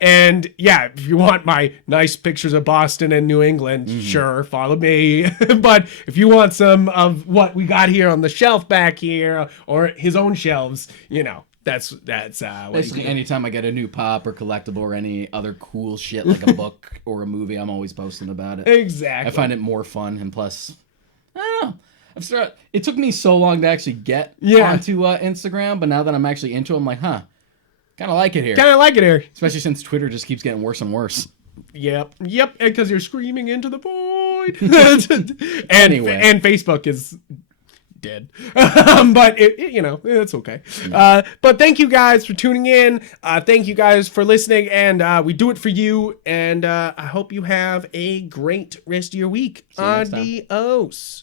and yeah, if you want my nice pictures of Boston and New England, sure, follow me. But if you want some of what we got here on the shelf back here, or his own shelves, you know, that's what Basically, anytime I get a new pop or collectible or any other cool shit like a book or a movie, I'm always posting about it. Exactly. I find it more fun, and plus, I don't know. It took me so long to actually get onto Instagram, but now that I'm actually into it, I'm like, kind of like it here. Kind of like it here. Especially since Twitter just keeps getting worse and worse. Yep, because you're screaming into the void. And Facebook is dead. But it's okay. But thank you guys for tuning in. Thank you guys for listening, and we do it for you. And I hope you have a great rest of your week. Adios.